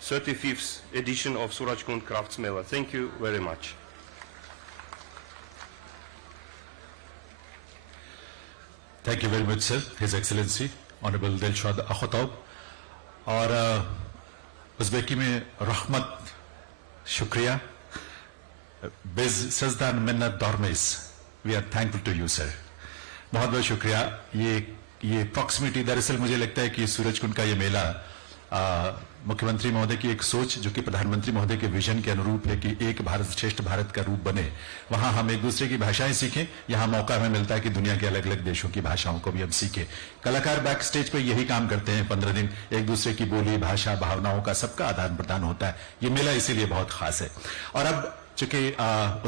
35th edition of Surajkund Crafts Mela. Thank you very much. Thank you very much, sir. His Excellency, Honorable Dilshad Akhotob. और उज़्बेकी में रहमत शुक्रिया बेज सजदान मिन्नत दौरमेस we are thankful to you sir. बहुत बहुत शुक्रिया. ये प्रॉक्सिमिटी, दरअसल मुझे लगता है कि सूरजकुंड का ये मेला मुख्यमंत्री महोदय की एक सोच जो कि प्रधानमंत्री महोदय के विजन के अनुरूप है कि एक भारत श्रेष्ठ भारत का रूप बने. वहां हम एक दूसरे की भाषाएं सीखें. यहां मौका हमें मिलता है कि दुनिया के अलग अलग देशों की भाषाओं को भी हम सीखें. कलाकार बैक स्टेज पे यही काम करते हैं. 15 दिन एक दूसरे की बोली, भाषा, भावनाओं का सबका आदान प्रदान होता है. ये मेला इसीलिए बहुत खास है. और अब चूंकि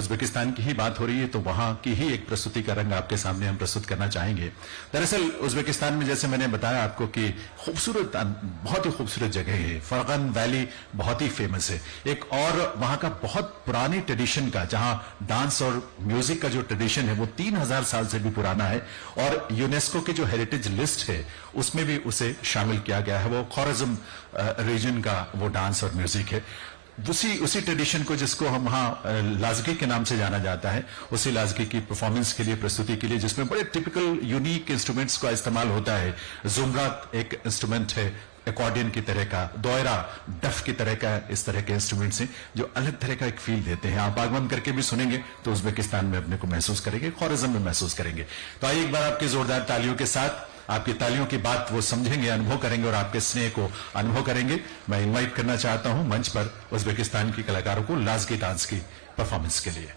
उज़्बेकिस्तान की ही बात हो रही है तो वहां की ही एक प्रस्तुति का रंग आपके सामने हम प्रस्तुत करना चाहेंगे. दरअसल उज़्बेकिस्तान में जैसे मैंने बताया आपको कि खूबसूरत, बहुत ही खूबसूरत जगह है. फरगन वैली बहुत ही फेमस है. एक और वहां का बहुत पुरानी ट्रेडिशन का, जहां डांस और म्यूजिक का जो ट्रेडिशन है वो 3000 साल से भी पुराना है और यूनेस्को के जो हेरिटेज लिस्ट है उसमें भी उसे शामिल किया गया है. वो ख्वारिज़्म रीजन का वो डांस और म्यूजिक है. उसी ट्रेडिशन को जिसको हम वहां लाजगी के नाम से जाना जाता है, उसी लाजगी की परफॉर्मेंस के लिए, प्रस्तुति के लिए, जिसमें बड़े टिपिकल यूनिक इंस्ट्रूमेंट्स का इस्तेमाल होता है. जुमरात एक इंस्ट्रूमेंट है, एकॉर्डियन की तरह का, दोयरा, डफ की तरह का, इस तरह के इंस्ट्रूमेंट्स हैं जो अलग तरह का एक फील देते हैं. आप आगमन करके भी सुनेंगे तो उज़्बेकिस्तान में अपने को महसूस करेंगे, ख्वारिज़्म में महसूस करेंगे. तो आइए एक बार आपकी जोरदार तालियों के साथ आपकी तालियों की बात वो समझेंगे, अनुभव करेंगे और आपके स्नेह को अनुभव करेंगे. मैं इनवाइट करना चाहता हूं मंच पर उज़्बेकिस्तान के कलाकारों को लाजगी डांस की परफॉर्मेंस के लिए.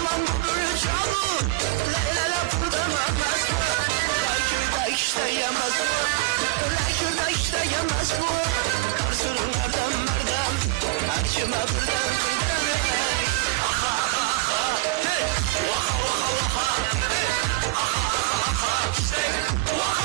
zaman bulur çabu Leylele burada mamaz bu Lakırda işte yemez bu Lakırda işte yemez bu Karsırın erdem merdem Erçime birden birden Aha aha aha Hey Vaha vaha vaha Hey Aha aha aha Hey Vaha vaha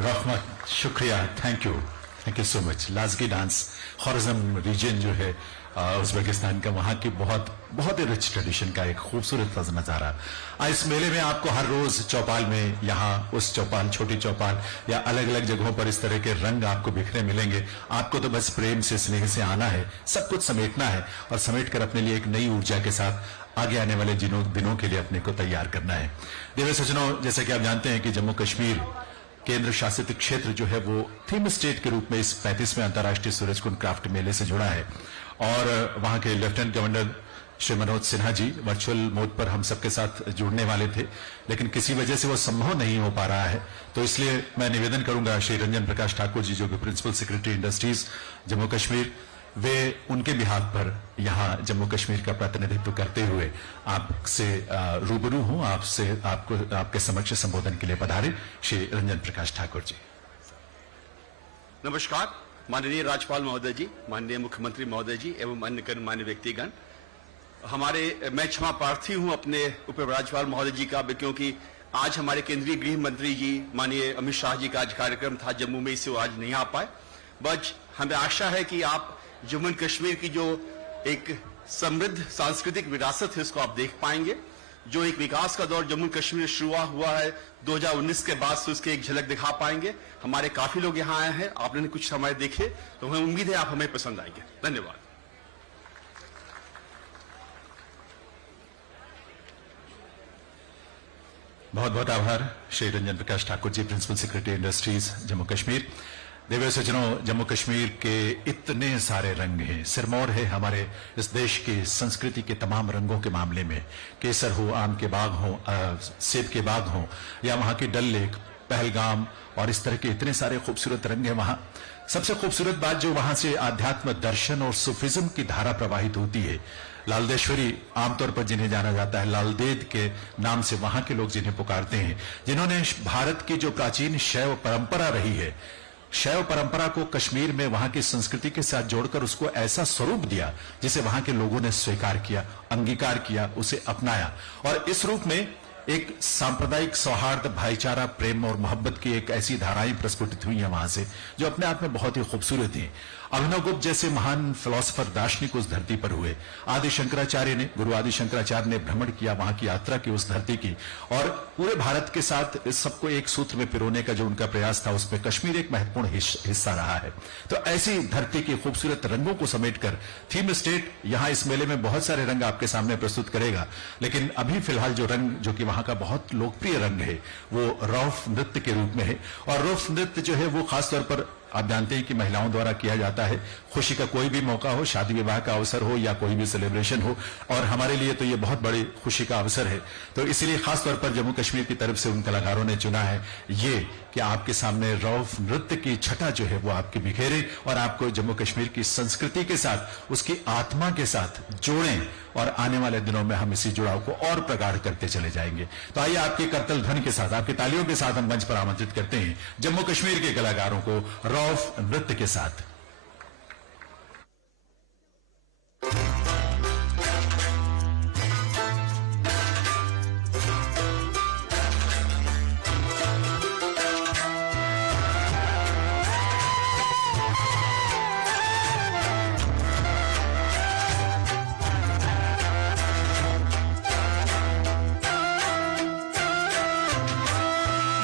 रहमत शुक्रिया thank you so much. Lazgi dance Khorezm region जो है Uzbekistan का, वहाँ की बहुत ही rich tradition का एक खूबसूरत नज़ारा। इस मेले में आपको हर रोज चौपाल में, यहाँ उस चौपाल, छोटी चौपाल या अलग अलग जगहों पर इस तरह के रंग आपको बिखरे मिलेंगे। आपको तो बस प्रेम से, स्नेह से आना है, सब कुछ समेटना है और समेट कर अपने लिए एक नई ऊर्जा के साथ आगे आने वाले दिनों के लिए अपने को तैयार करना है। देवी सज्जनों, जैसे कि आप जानते हैं कि जम्मू कश्मीर केंद्र शासित क्षेत्र जो है वो थीम स्टेट के रूप में इस 35वें अंतर्राष्ट्रीय सूरजकुंड क्राफ्ट मेले से जुड़ा है और वहां के lieutenant governor Shri Manoj Sinha ji virtual mode पर हम सबके साथ जुड़ने वाले थे, लेकिन किसी वजह से वो संभव नहीं हो पा रहा है। तो इसलिए मैं निवेदन करूंगा श्री रंजन प्रकाश ठाकुर जी, जो कि principal secretary industries Jammu Kashmir, वे उनके बिहाफ पर यहाँ जम्मू कश्मीर का प्रतिनिधित्व करते हुए आपसे रूबरू हूं, आपके समक्ष संबोधन के लिए पधारे श्री रंजन प्रकाश ठाकुर जी। नमस्कार माननीय राज्यपाल महोदय जी, माननीय मुख्यमंत्री महोदय जी एवं अन्य गणमान्य व्यक्तिगण। मैं क्षमा प्रार्थी हूं अपने उप राज्यपाल महोदय जी का, क्योंकि आज हमारे केंद्रीय गृह मंत्री जी माननीय अमित शाह जी का आज कार्यक्रम था जम्मू में, इससे वो आज नहीं आ पाए। बस हमें आशा है कि आप जम्मू एंड कश्मीर की जो एक समृद्ध सांस्कृतिक विरासत है उसको आप देख पाएंगे। जो एक विकास का दौर जम्मू कश्मीर में शुरू हुआ है 2019 के बाद से, उसकी एक झलक दिखा पाएंगे। हमारे काफी लोग यहाँ आए हैं, आपने कुछ समय देखे, तो हमें उम्मीद है आप हमें पसंद आएंगे। धन्यवाद। बहुत बहुत आभार Shri Ranjan Prakash Thakur ji, principal secretary industries Jammu Kashmir. देवी सज्जनों, जम्मू कश्मीर के इतने सारे रंग हैं, सिरमौर है हमारे इस देश की संस्कृति के तमाम रंगों के मामले में। केसर हो, आम के बाग हो, सेब के बाग हो, या वहां की डल लेक, पहलगाम और इस तरह के इतने सारे खूबसूरत रंग हैं वहां। सबसे खूबसूरत बात जो वहां से आध्यात्म, दर्शन और सूफिज्म की धारा प्रवाहित होती है, लालदेश्वरी आमतौर पर जिन्हें जाना जाता है लालदेद के नाम से वहां के लोग जिन्हें पुकारते हैं, जिन्होंने भारत की जो प्राचीन शैव परंपरा रही है, शैव परंपरा को कश्मीर में वहां की संस्कृति के साथ जोड़कर उसको ऐसा स्वरूप दिया जिसे वहां के लोगों ने स्वीकार किया, अंगीकार किया, उसे अपनाया। और इस रूप में एक सांप्रदायिक सौहार्द, भाईचारा, प्रेम और मोहब्बत की एक ऐसी धाराएं प्रस्फुटित हुई हैं वहां से, जो अपने आप में बहुत ही खूबसूरत हैं। अभिनव गुप्त जैसे महान फिलोसोफर दार्शनिक उस धरती पर हुए। आदि शंकराचार्य ने, गुरु आदि शंकराचार्य ने भ्रमण किया, वहां की यात्रा की उस धरती की, और पूरे भारत के साथ इस सबको एक सूत्र में पिरोने का जो उनका प्रयास था, उसमें कश्मीर एक महत्वपूर्ण हिस्सा रहा है। तो ऐसी धरती की खूबसूरत रंगों को समेटकर थीम स्टेट यहां इस मेले में बहुत सारे रंग आपके सामने प्रस्तुत करेगा। लेकिन अभी फिलहाल जो रंग, जो कि वहां का बहुत लोकप्रिय रंग है, वो रौफ नृत्य के रूप में है। और रौफ नृत्य जो है वो खासतौर पर आप जानते हैं कि महिलाओं द्वारा किया जाता है। खुशी का कोई भी मौका हो, शादी विवाह का अवसर हो या कोई भी सेलिब्रेशन हो, और हमारे लिए तो ये बहुत बड़ी खुशी का अवसर है। तो इसीलिए खासतौर पर जम्मू कश्मीर की तरफ से उन कलाकारों ने चुना है ये कि आपके सामने रौफ नृत्य की छटा जो है वो आपके बिखेरे और आपको जम्मू कश्मीर की संस्कृति के साथ, उसकी आत्मा के साथ जोड़ें, और आने वाले दिनों में हम इसी जुड़ाव को और प्रगाढ़ करते चले जाएंगे। तो आइए आपके करतल ध्वनि के साथ, आपकी तालियों के साथ हम मंच पर आमंत्रित करते हैं जम्मू कश्मीर के कलाकारों को रौफ नृत्य के साथ।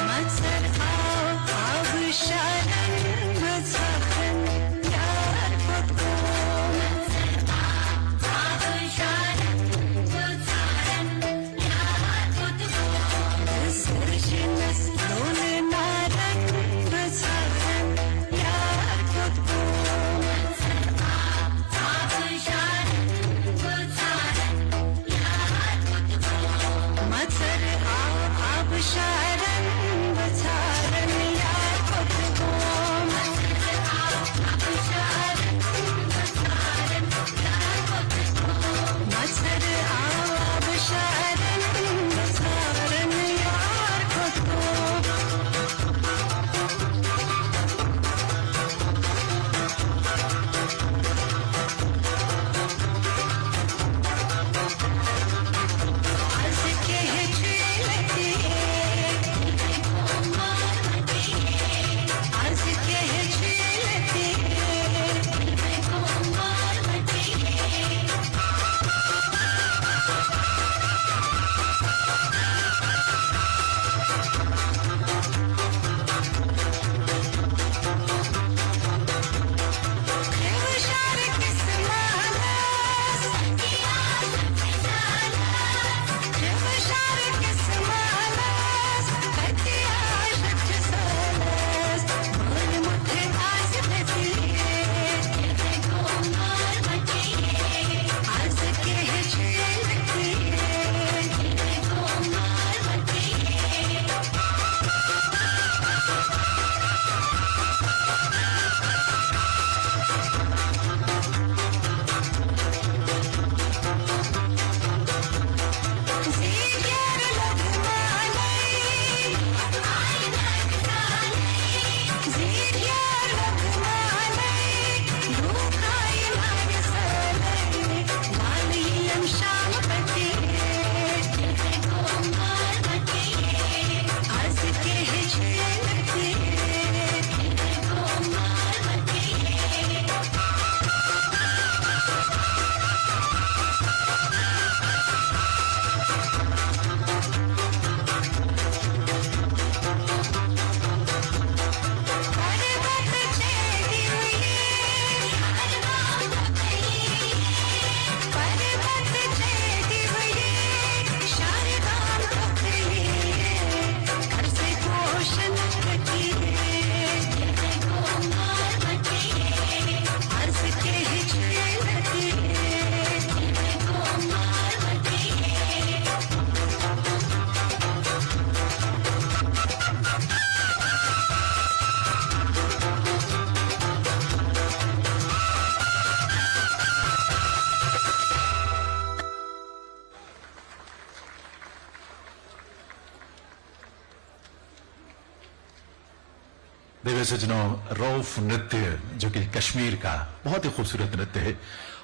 मत्सर आब शरण मत्सरन यार को मत्सर आब शरण मत्सरन यार को सर्जनस लोन नारन मत्सरन यार को मत्सर आब शरण मत्सरन यार को मत्सर आब शरण मत्सरन यार को मत्सर आब शरण मत्सरन यार को मत्सर आब शरण मत्सरन यार को आज के झूलती दिव्य सज्जनों, रौफ नृत्य जो कि कश्मीर का बहुत ही खूबसूरत नृत्य है।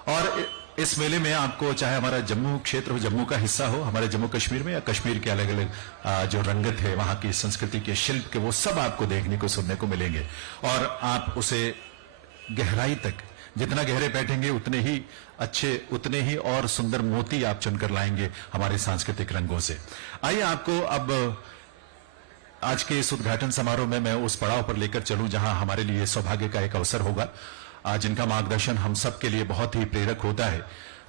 और इस मेले में आपको चाहे हमारा जम्मू क्षेत्र हो, जम्मू का हिस्सा हो, हमारे जम्मू कश्मीर में, या कश्मीर के अलग अलग जो रंगत है, वहां की संस्कृति के शिल्प के, वो सब आपको देखने को सुनने को मिलेंगे। और आप उसे गहराई तक जितना गहरे बैठेंगे उतने ही अच्छे, उतने ही और सुंदर मोती आप चुनकर लाएंगे हमारे सांस्कृतिक रंगों से। आइए आपको अब आज के इस उद्घाटन समारोह में मैं उस पड़ाव पर लेकर चलूं जहां हमारे लिए सौभाग्य का एक अवसर होगा, जिनका मार्गदर्शन हम सबके लिए बहुत ही प्रेरक होता है।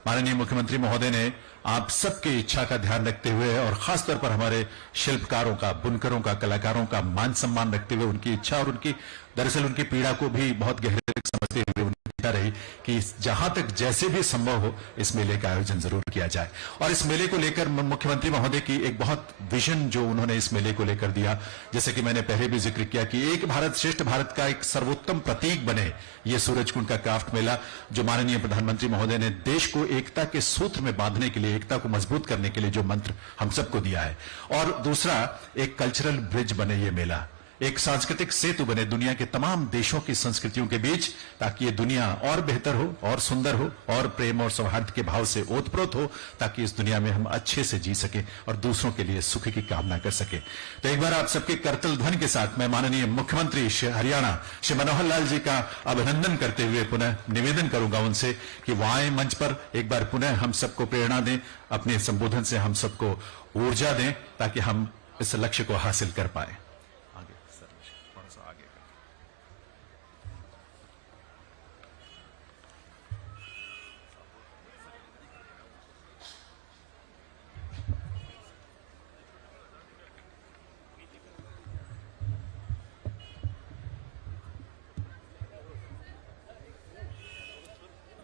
माननीय मुख्यमंत्री महोदय ने आप सबकी इच्छा का ध्यान रखते हुए और खासतौर पर हमारे शिल्पकारों का, बुनकरों का, कलाकारों का मान सम्मान रखते हुए उनकी इच्छा और उनकी दरअसल उनकी पीड़ा को भी बहुत गहरे तक समझते हुए उनकी इच्छा रही कि जहां तक जैसे भी संभव हो इस मेले का आयोजन जरूर किया जाए। और इस मेले को लेकर मुख्यमंत्री महोदय की एक बहुत विजन जो उन्होंने इस मेले को लेकर दिया, जैसे कि मैंने पहले भी जिक्र किया कि एक भारत श्रेष्ठ भारत का एक सर्वोत्तम प्रतीक बने ये सूरजकुंड का क्राफ्ट मेला, जो माननीय प्रधानमंत्री महोदय ने देश को एकता के सूत्र में बांधने के लिए, एकता को मजबूत करने के लिए जो मंत्र हम सबको दिया है। और दूसरा, एक कल्चरल ब्रिज बने ये मेला, एक सांस्कृतिक सेतु बने दुनिया के तमाम देशों की संस्कृतियों के बीच, ताकि ये दुनिया और बेहतर हो, और सुंदर हो, और प्रेम और सौहार्द के भाव से ओतप्रोत हो, ताकि इस दुनिया में हम अच्छे से जी सके और दूसरों के लिए सुख की कामना कर सके। तो एक बार आप सबके करतल ध्वनि के साथ मैं माननीय मुख्यमंत्री श्री हरियाणा श्री मनोहर लाल जी का अभिनंदन करते हुए पुनः निवेदन करूंगा उनसे कि वो आए मंच पर, एक बार पुनः हम सबको प्रेरणा दें, अपने संबोधन से हम सबको ऊर्जा दें, ताकि हम इस लक्ष्य को हासिल कर पाए।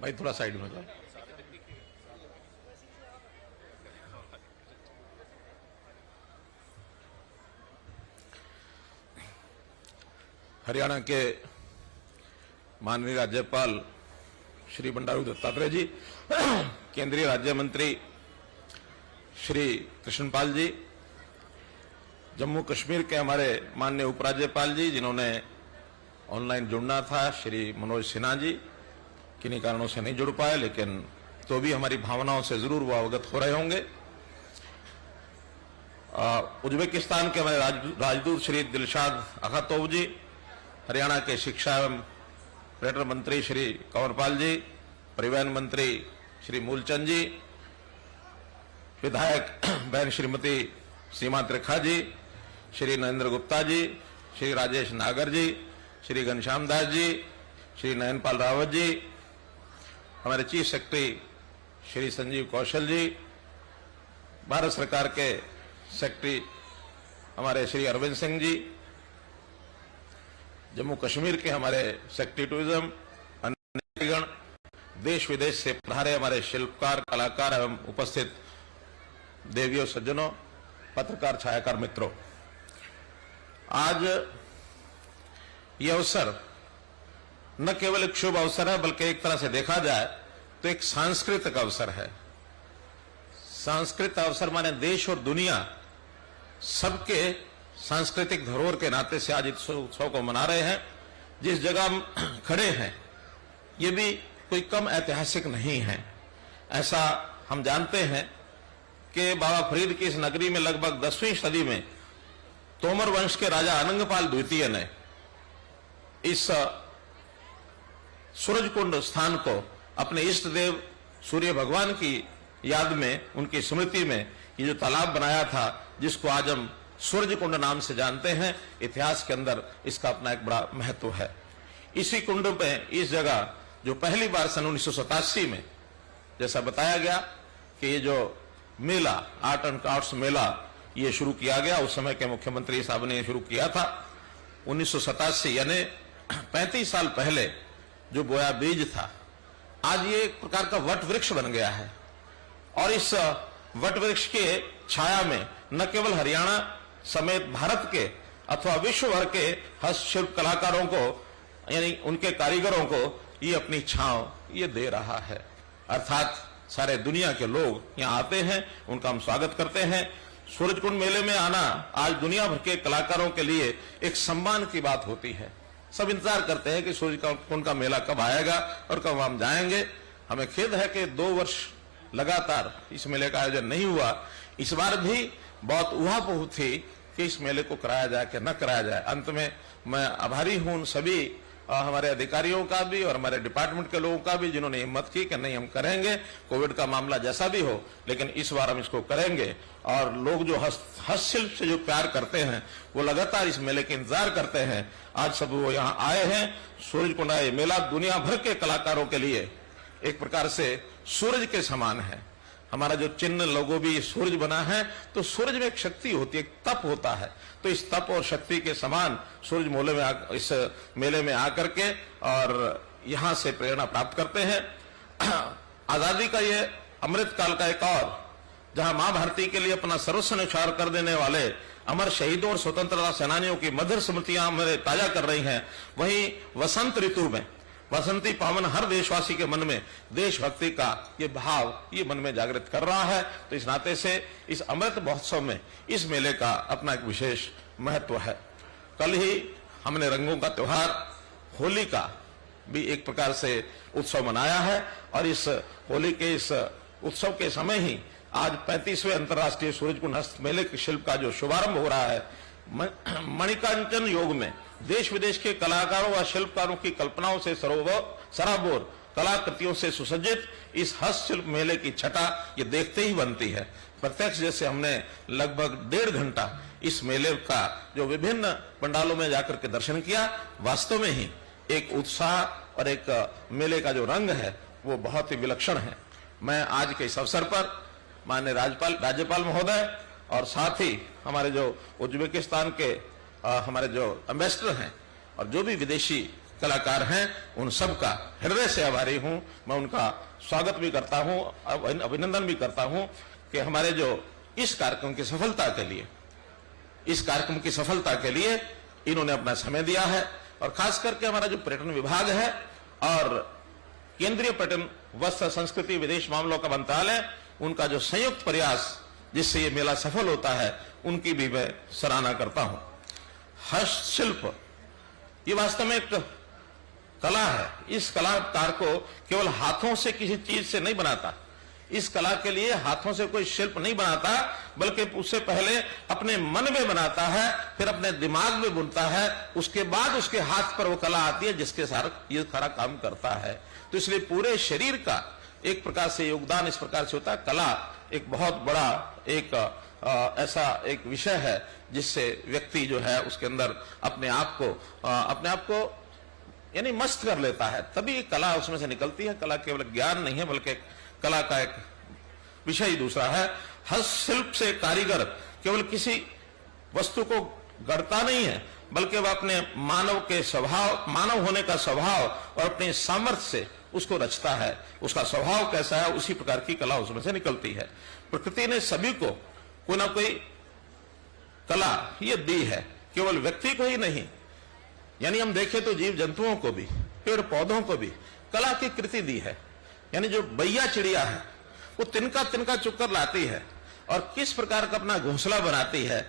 भाई थोड़ा साइड में जाओ। हरियाणा के माननीय राज्यपाल श्री बंडारू दत्तात्रेय जी, केंद्रीय राज्य मंत्री श्री कृष्णपाल जी, जम्मू कश्मीर के हमारे माननीय उपराज्यपाल जी जिन्होंने ऑनलाइन जुड़ना था, श्री मनोज सिन्हा जी, किन्हीं कारणों से नहीं जुड़ पाए, लेकिन तो भी हमारी भावनाओं से जरूर वो अवगत हो रहे होंगे। उज्बेकिस्तान के हमारे राजदूत श्री दिलशाद अखातोव जी, हरियाणा के शिक्षा एवं पर्यटन मंत्री श्री कंवरपाल जी, परिवहन मंत्री श्री मूलचंद जी, विधायक बहन श्रीमती सीमा त्रिखा जी, श्री नरेंद्र गुप्ता जी, श्री राजेश नागर जी, श्री घनश्याम दास जी, श्री नयनपाल रावत जी, हमारे चीफ सेक्रेटरी श्री संजीव कौशल जी, भारत सरकार के सेक्रेटरी हमारे श्री अरविंद सिंह जी, जम्मू कश्मीर के हमारे सेक्रेटरी टूरिज्म, अन्य गण, देश विदेश से पधारे हमारे शिल्पकार, कलाकार एवं उपस्थित देवियों, सज्जनों, पत्रकार, छायाकार मित्रों, आज ये अवसर न केवल एक शुभ अवसर है, बल्कि एक तरह से देखा जाए तो एक सांस्कृतिक अवसर है। सांस्कृतिक अवसर माने देश और दुनिया सबके सांस्कृतिक धरोहर के नाते से आज इस उत्सव को मना रहे हैं। जिस जगह हम खड़े हैं ये भी कोई कम ऐतिहासिक नहीं है। ऐसा हम जानते हैं कि बाबा फरीद की इस नगरी में लगभग 10वीं सदी में तोमर वंश के राजा अनंगपाल द्वितीय ने इस सूरजकुंड स्थान को अपने इष्ट देव सूर्य भगवान की याद में, उनकी स्मृति में ये जो तालाब बनाया था, जिसको आज हम सूरजकुंड नाम से जानते हैं, इतिहास के अंदर इसका अपना एक बड़ा महत्व है। इसी कुंड में, इस जगह जो पहली बार सन 1987 में जैसा बताया गया कि ये जो मेला, आर्ट एंड क्राफ्ट्स मेला, ये शुरू किया गया, उस समय के मुख्यमंत्री साहब ने शुरू किया था 1987, यानी 35 साल पहले जो बोया बीज था, आज ये एक प्रकार का वट वृक्ष बन गया है। और इस वट वृक्ष के छाया में न केवल हरियाणा समेत भारत के अथवा विश्व भर के हस्तशिल्प कलाकारों को, यानी उनके कारीगरों को ये अपनी छांव ये दे रहा है। अर्थात सारे दुनिया के लोग यहाँ आते हैं, उनका हम स्वागत करते हैं। सूरजकुंड मेले में आना आज दुनिया भर के कलाकारों के लिए एक सम्मान की बात होती है। सब इंतजार करते हैं कि सूरजकुंड का मेला कब आएगा और कब हम जाएंगे। हमें खेद है कि 2 वर्ष लगातार इस मेले का आयोजन नहीं हुआ। इस बार भी बहुत उहापोह थी कि इस मेले को कराया जाए कि न कराया जाए। अंत में मैं आभारी हूं उन सभी हमारे अधिकारियों का भी और हमारे डिपार्टमेंट के लोगों का भी जिन्होंने हिम्मत की कि नहीं हम करेंगे, कोविड का मामला जैसा भी हो, लेकिन इस बार हम इसको करेंगे। और लोग जो हस्तशिल्प से जो प्यार करते हैं वो लगातार इस मेले के इंतजार करते हैं। आज सब वो यहाँ आए हैं। सूरजकुंड ये मेला दुनिया भर के कलाकारों के लिए एक प्रकार से सूरज के समान है। हमारा जो चिन्ह लोगो भी सूरज बना है, तो सूरज में एक शक्ति होती है, एक तप होता है। तो इस तप और शक्ति के समान सूरज मोले में इस मेले में आकर के और यहाँ से प्रेरणा प्राप्त करते हैं। आजादी का ये अमृत काल का एक और, जहां मां भारती के लिए अपना सर्वस्व न्यौछावर कर देने वाले अमर शहीदों और स्वतंत्रता सेनानियों की मधुर स्मृतियां हमें ताजा कर रही हैं, वहीं वसंत ऋतु में वसंती पावन हर देशवासी के मन में देशभक्ति का ये भाव ये मन में जागृत कर रहा है। तो इस नाते से इस अमृत महोत्सव में इस मेले का अपना एक विशेष महत्व है। कल ही हमने रंगों का त्योहार होली का भी एक प्रकार से उत्सव मनाया है और इस होली के इस उत्सव के समय ही आज 35वें अंतर्राष्ट्रीय सूरजकुंड हस्त मेले के शिल्प का जो शुभारंभ हो रहा है। मणिकांचन योग में देश विदेश के कलाकारों व शिल्पकारों की कल्पनाओं से सराबोर कलाकृतियों से सुसज्जित इस हस्तशिल्प मेले की छटा ये देखते ही बनती है। प्रत्यक्ष जैसे हमने लगभग 1.5 घंटा इस मेले का जो विभिन्न पंडालों में जाकर के दर्शन किया, वास्तव में ही एक उत्साह और एक मेले का जो रंग है वो बहुत ही विलक्षण है। मैं आज के इस अवसर पर माननीय राज्यपाल महोदय और साथ ही हमारे जो उज्बेकिस्तान के हमारे जो एम्बेसडर हैं और जो भी विदेशी कलाकार हैं, उन सब का हृदय से आभारी हूं। मैं उनका स्वागत भी करता हूं, अभिनंदन भी करता हूं कि हमारे जो इस कार्यक्रम की सफलता के लिए इन्होंने अपना समय दिया है। और खास करके हमारा जो पर्यटन विभाग है और केंद्रीय पर्यटन वस्त्र संस्कृति विदेश मामलों का मंत्रालय, उनका जो संयुक्त प्रयास जिससे ये मेला सफल होता है, उनकी भी मैं सराहना करता हूं। हस्तशिल्प ये वास्तव में एक कला है। इस कलाकार को केवल हाथों से किसी चीज से नहीं बनाता। इस कला के लिए हाथों से कोई शिल्प नहीं बनाता, बल्कि उससे पहले अपने मन में बनाता है, फिर अपने दिमाग में बुनता है, उसके बाद उसके हाथ पर वो कला आती है जिसके साथ ये सारा काम करता है। तो इसलिए पूरे शरीर का एक प्रकार से योगदान इस प्रकार से होता है। कला एक बहुत बड़ा एक ऐसा एक विषय है जिससे व्यक्ति जो है उसके अंदर अपने आप को यानी मस्त कर लेता है, तभी कला उसमें से निकलती है। कला केवल ज्ञान नहीं है, बल्कि कला का एक विषय ही दूसरा है। हस्तशिल्प से कारीगर केवल किसी वस्तु को गढ़ता नहीं है, बल्कि वह अपने मानव होने का स्वभाव और अपने सामर्थ्य से उसको रचता है। उसका स्वभाव कैसा है, उसी प्रकार की कला उसमें से निकलती है। प्रकृति ने सभी को कोई ना कोई कला ये दी है, केवल व्यक्ति को ही नहीं। यानी हम देखें तो जीव जंतुओं को भी, पेड़ पौधों को भी कला की कृति दी है। यानी जो बैया चिड़िया है वो तिनका तिनका चुक्कर लाती है और किस प्रकार का अपना घोंसला बनाती है,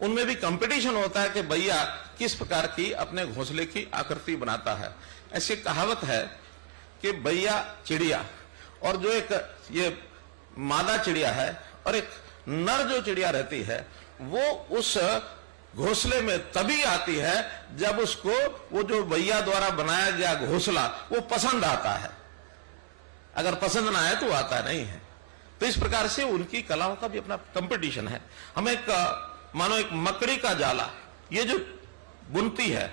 उनमें भी कंपटीशन होता है कि बैया किस प्रकार की अपने घोंसले की आकृति बनाता है। ऐसी कहावत है कि बैया चिड़िया और जो एक ये मादा चिड़िया है और एक नर जो चिड़िया रहती है, वो उस घोंसले में तभी आती है जब उसको वो जो बैया द्वारा बनाया गया घोंसला वो पसंद आता है। अगर पसंद ना आए तो आता नहीं है। तो इस प्रकार से उनकी कलाओं का भी अपना कंपटीशन है। हम एक मानो एक मकड़ी का जाला ये जो बुनती है,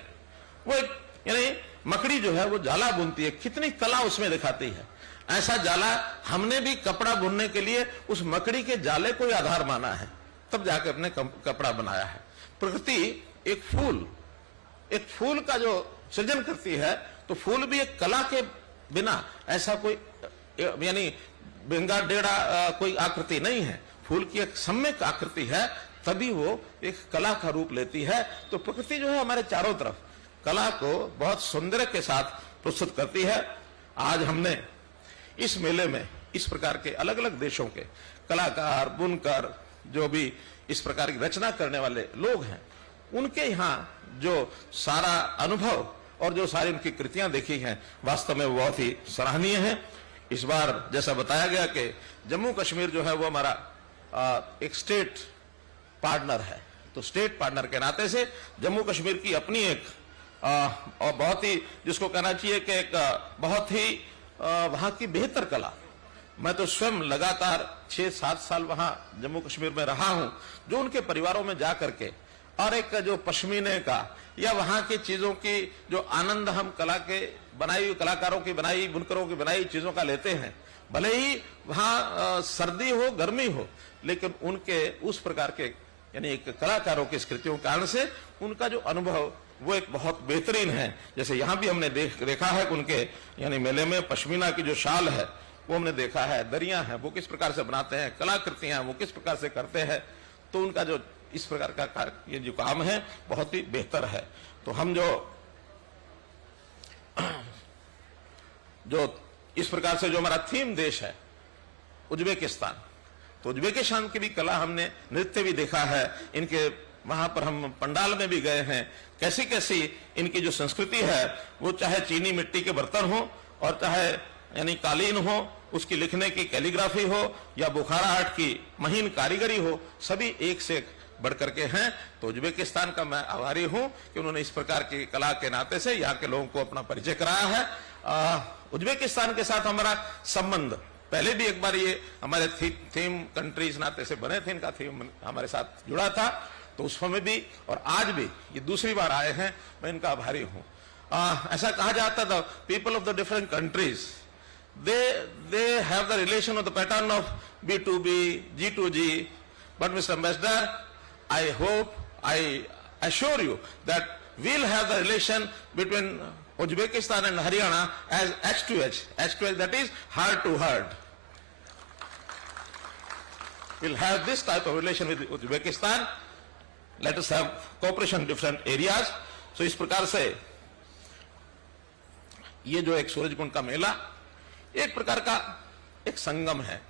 वो एक यानी मकड़ी जो है वो जाला बुनती है, कितनी कला उसमें दिखाती है। ऐसा जाला हमने भी कपड़ा बुनने के लिए उस मकड़ी के जाले को ही आधार माना है, तब जाकर अपने कपड़ा बनाया है। प्रकृति एक फूल का जो सृजन करती है, तो फूल भी एक कला के बिना ऐसा कोई यानी बेंगा डेढ़ा कोई आकृति नहीं है। फूल की एक सम्यक आकृति है, तभी वो एक कला का रूप लेती है। तो प्रकृति जो है हमारे चारों तरफ कला को बहुत सौंदर्य के साथ प्रस्तुत करती है। आज हमने इस मेले में इस प्रकार के अलग अलग देशों के कलाकार, बुनकर, जो भी इस प्रकार की रचना करने वाले लोग हैं, उनके यहाँ जो सारा अनुभव और जो सारी उनकी कृतियां देखी हैं, वास्तव में वो बहुत ही सराहनीय है। इस बार जैसा बताया गया कि जम्मू कश्मीर जो है वो हमारा एक स्टेट पार्टनर है, तो स्टेट पार्टनर के नाते से जम्मू कश्मीर की अपनी एक और बहुत ही, जिसको कहना चाहिए कि एक बहुत ही वहां की बेहतर कला। मैं तो स्वयं लगातार 6-7 साल वहां जम्मू कश्मीर में रहा हूं, जो उनके परिवारों में जा करके और एक जो पश्मीने का या वहां की चीजों की जो आनंद हम कला के बनाई, कलाकारों की बनाई, बुनकरों की बनाई चीजों का लेते हैं, भले ही वहां सर्दी हो गर्मी हो, लेकिन उनके उस प्रकार के यानी एक कलाकारों की कृतियों के कारण से उनका जो अनुभव वो एक बहुत बेहतरीन है। जैसे यहाँ भी हमने देखा है कि उनके यानी मेले में पश्मीना की जो शाल है वो हमने देखा है, दरियां हैं वो किस प्रकार से बनाते हैं, कलाकृतियां वो किस प्रकार से करते हैं, तो उनका जो इस प्रकार का ये जो काम है बहुत ही बेहतर है। तो हम जो इस प्रकार से जो हमारा थीम देश है उज्बेकिस्तान, तो उज्बेकिस्तान की भी कला हमने, नृत्य भी देखा है, इनके वहां पर हम पंडाल में भी गए हैं, कैसी कैसी इनकी जो संस्कृति है वो चाहे चीनी मिट्टी के बर्तन हो और चाहे यानी कालीन हो, उसकी लिखने की कैलीग्राफी हो या बुखारा आर्ट की महीन कारीगरी हो, सभी एक से एक बढ़ करके हैं। तो उज्बेकिस्तान का मैं आभारी हूं कि उन्होंने इस प्रकार की कला के नाते से यहाँ के लोगों को अपना परिचय कराया है। उज्बेकिस्तान के साथ हमारा संबंध पहले भी एक बार ये हमारे थीम कंट्रीज नाते से बने थे, इनका थीम हमारे साथ जुड़ा था, तो उस समय भी और आज भी ये दूसरी बार आए हैं, मैं इनका आभारी हूं। ऐसा कहा जाता था people of the different countries they have the relation of the pattern of B2B, G2G, but Mr. Ambassador, I hope, I assure you that we'll have the relation between Uzbekistan and Haryana as H2H, that is heart to heart. We'll have this type of relation with Uzbekistan. Let us have cooperation in different areas. So इस प्रकार से ये जो एक सूरजकुंड का मेला एक प्रकार का एक संगम है,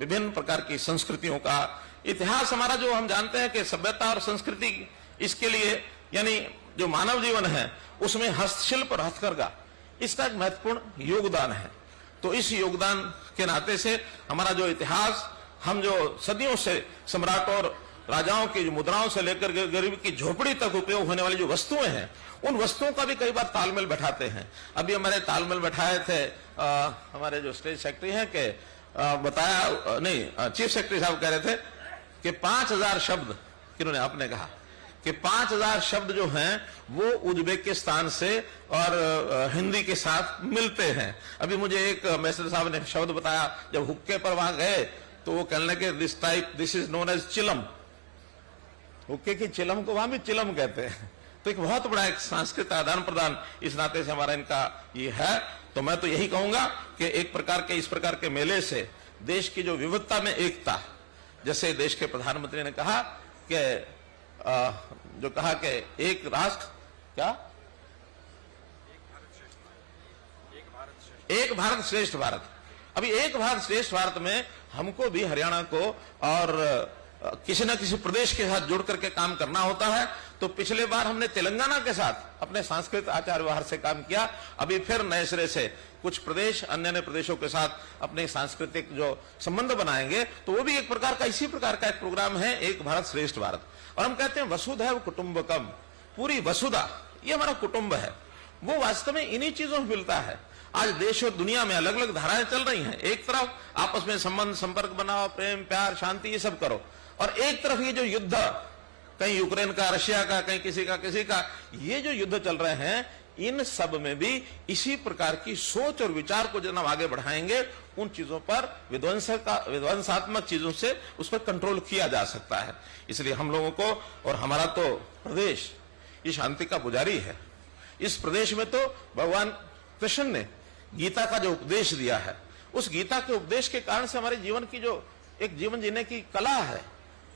विभिन्न प्रकार की संस्कृतियों का इतिहास। हमारा जो हम जानते हैं कि सभ्यता और संस्कृति, इसके लिए यानी जो मानव जीवन है उसमें हस्तशिल्प और हथकरघा इसका एक महत्वपूर्ण योगदान है। तो इस योगदान के नाते से हमारा जो इतिहास, हम जो सदियों से सम्राट और राजाओं की जो मुद्राओं से लेकर गरीब की झोपड़ी तक उपयोग होने वाली जो वस्तुएं हैं, उन वस्तुओं का भी कई बार तालमेल बैठाते हैं। अभी हमारे तालमेल बैठाए थे हमारे जो स्टेट सेक्रेटरी हैं कि बताया नहीं, चीफ सेक्रेटरी साहब कह रहे थे कि 5000 शब्द, किन्होंने आपने कहा कि 5000 शब्द जो हैं वो उज्बेकिस्तान से और हिंदी के साथ मिलते हैं। अभी मुझे एक मैसेज साहब ने शब्द बताया, जब हुक्के पर वहां गए तो वो कहने लगे दिस इज नोन एज चिलम, हुक्के की चिलम को वहां भी चिलम कहते हैं। तो एक बहुत बड़ा एक सांस्कृतिक आदान प्रदान इस नाते से हमारा इनका ये है। तो मैं तो यही कहूंगा कि एक प्रकार के इस प्रकार के मेले से देश की जो विविधता में एकता, जैसे देश के प्रधानमंत्री ने कहा कि जो कहा कि एक राष्ट्र क्या एक भारत श्रेष्ठ भारत, अभी एक भारत श्रेष्ठ भारत में हमको भी हरियाणा को और किसी न किसी प्रदेश के साथ जुड़ करके काम करना होता है। तो पिछले बार हमने तेलंगाना के साथ अपने सांस्कृतिक आचार व्यवहार से काम किया, अभी फिर नए सिरे से कुछ प्रदेश अन्य प्रदेशों के साथ अपने सांस्कृतिक जो संबंध बनाएंगे, तो वो भी एक प्रकार का इसी प्रकार का एक प्रोग्राम है, एक भारत श्रेष्ठ भारत। और हम कहते हैं वसुधैव कुटुंबकम, पूरी वसुधा ये हमारा कुटुंब है, वो वास्तव में इन्हीं चीजों में मिलता है। आज देश और दुनिया में अलग अलग धाराएं चल रही हैं, एक तरफ आपस में संबंध संपर्क बनाओ, प्रेम प्यार शांति ये सब करो, और एक तरफ ये जो युद्ध, कहीं यूक्रेन का रशिया का, कहीं किसी का, ये जो युद्ध चल रहे हैं, इन सब में भी इसी प्रकार की सोच और विचार को जब हम आगे बढ़ाएंगे, उन चीजों पर विध्वंसात्मक चीजों से उस पर कंट्रोल किया जा सकता है। इसलिए हम लोगों को, और हमारा तो प्रदेश ये शांति का पुजारी है, इस प्रदेश में तो भगवान कृष्ण ने गीता का जो उपदेश दिया है, उस गीता के उपदेश के कारण से हमारे जीवन की जो एक जीवन जीने की कला है,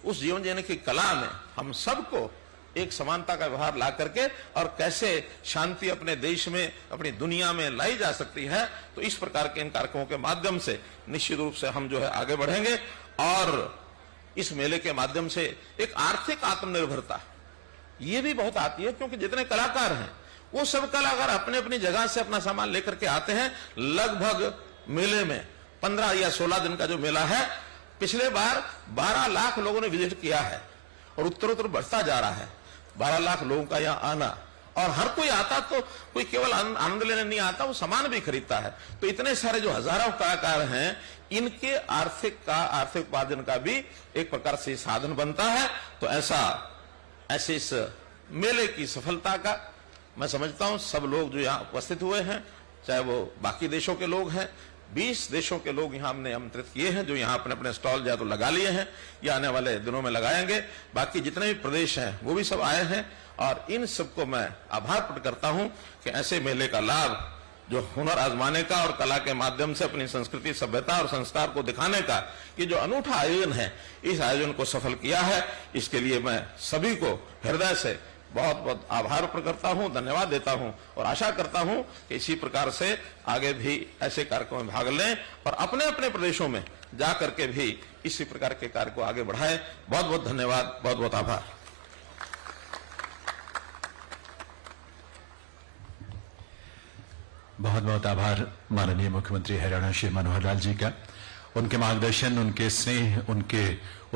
उस जीवन जीने की कला में हम सबको एक समानता का व्यवहार ला करके और कैसे शांति अपने देश में, अपनी दुनिया में लाई जा सकती है, तो इस प्रकार के इन कार्यक्रमों के माध्यम से निश्चित रूप से हम जो है आगे बढ़ेंगे। और इस मेले के माध्यम से एक आर्थिक आत्मनिर्भरता ये भी बहुत आती है, क्योंकि जितने कलाकार हैं वो सब कलाकार अपने अपनी जगह से अपना सामान लेकर के आते हैं। लगभग मेले में 15 या 16 दिन का जो मेला है, पिछले बार 12 लाख लोगों ने विजिट किया है और उत्तरोत्तर बढ़ता जा रहा है। 12 लाख लोगों का यहाँ आना, और हर कोई आता तो कोई केवल आनंद लेने नहीं आता, वो सामान भी खरीदता है। तो इतने सारे जो हजारों कलाकार हैं, इनके आर्थिक उपार्जन का भी एक प्रकार से साधन बनता है। तो ऐसे इस मेले की सफलता का मैं समझता हूं सब लोग जो यहाँ उपस्थित हुए हैं, चाहे वो बाकी देशों के लोग हैं, 20 देशों के लोग यहाँ हमने आमंत्रित किए हैं जो यहाँ अपने अपने स्टॉल या तो लगा लिए हैं या आने वाले दिनों में लगाएंगे। बाकी जितने भी प्रदेश हैं वो भी सब आए हैं, और इन सबको मैं आभार प्रकट करता हूं कि ऐसे मेले का लाभ जो हुनर आजमाने का और कला के माध्यम से अपनी संस्कृति, सभ्यता और संस्कार को दिखाने का ये जो अनूठा आयोजन है, इस आयोजन को सफल किया है। इसके लिए मैं सभी को हृदय से बहुत बहुत आभार प्रकट करता हूं, धन्यवाद देता हूं, और आशा करता हूं कि इसी प्रकार से आगे भी ऐसे कार्यक्रम में भाग लें और अपने अपने प्रदेशों में जा करके भी इसी प्रकार के कार्य को आगे बढ़ाएं। बहुत बहुत धन्यवाद, बहुत बहुत आभार। बहुत बहुत आभार माननीय मुख्यमंत्री हरियाणा श्री मनोहर लाल जी का। उनके मार्गदर्शन, उनके स्नेह, उनके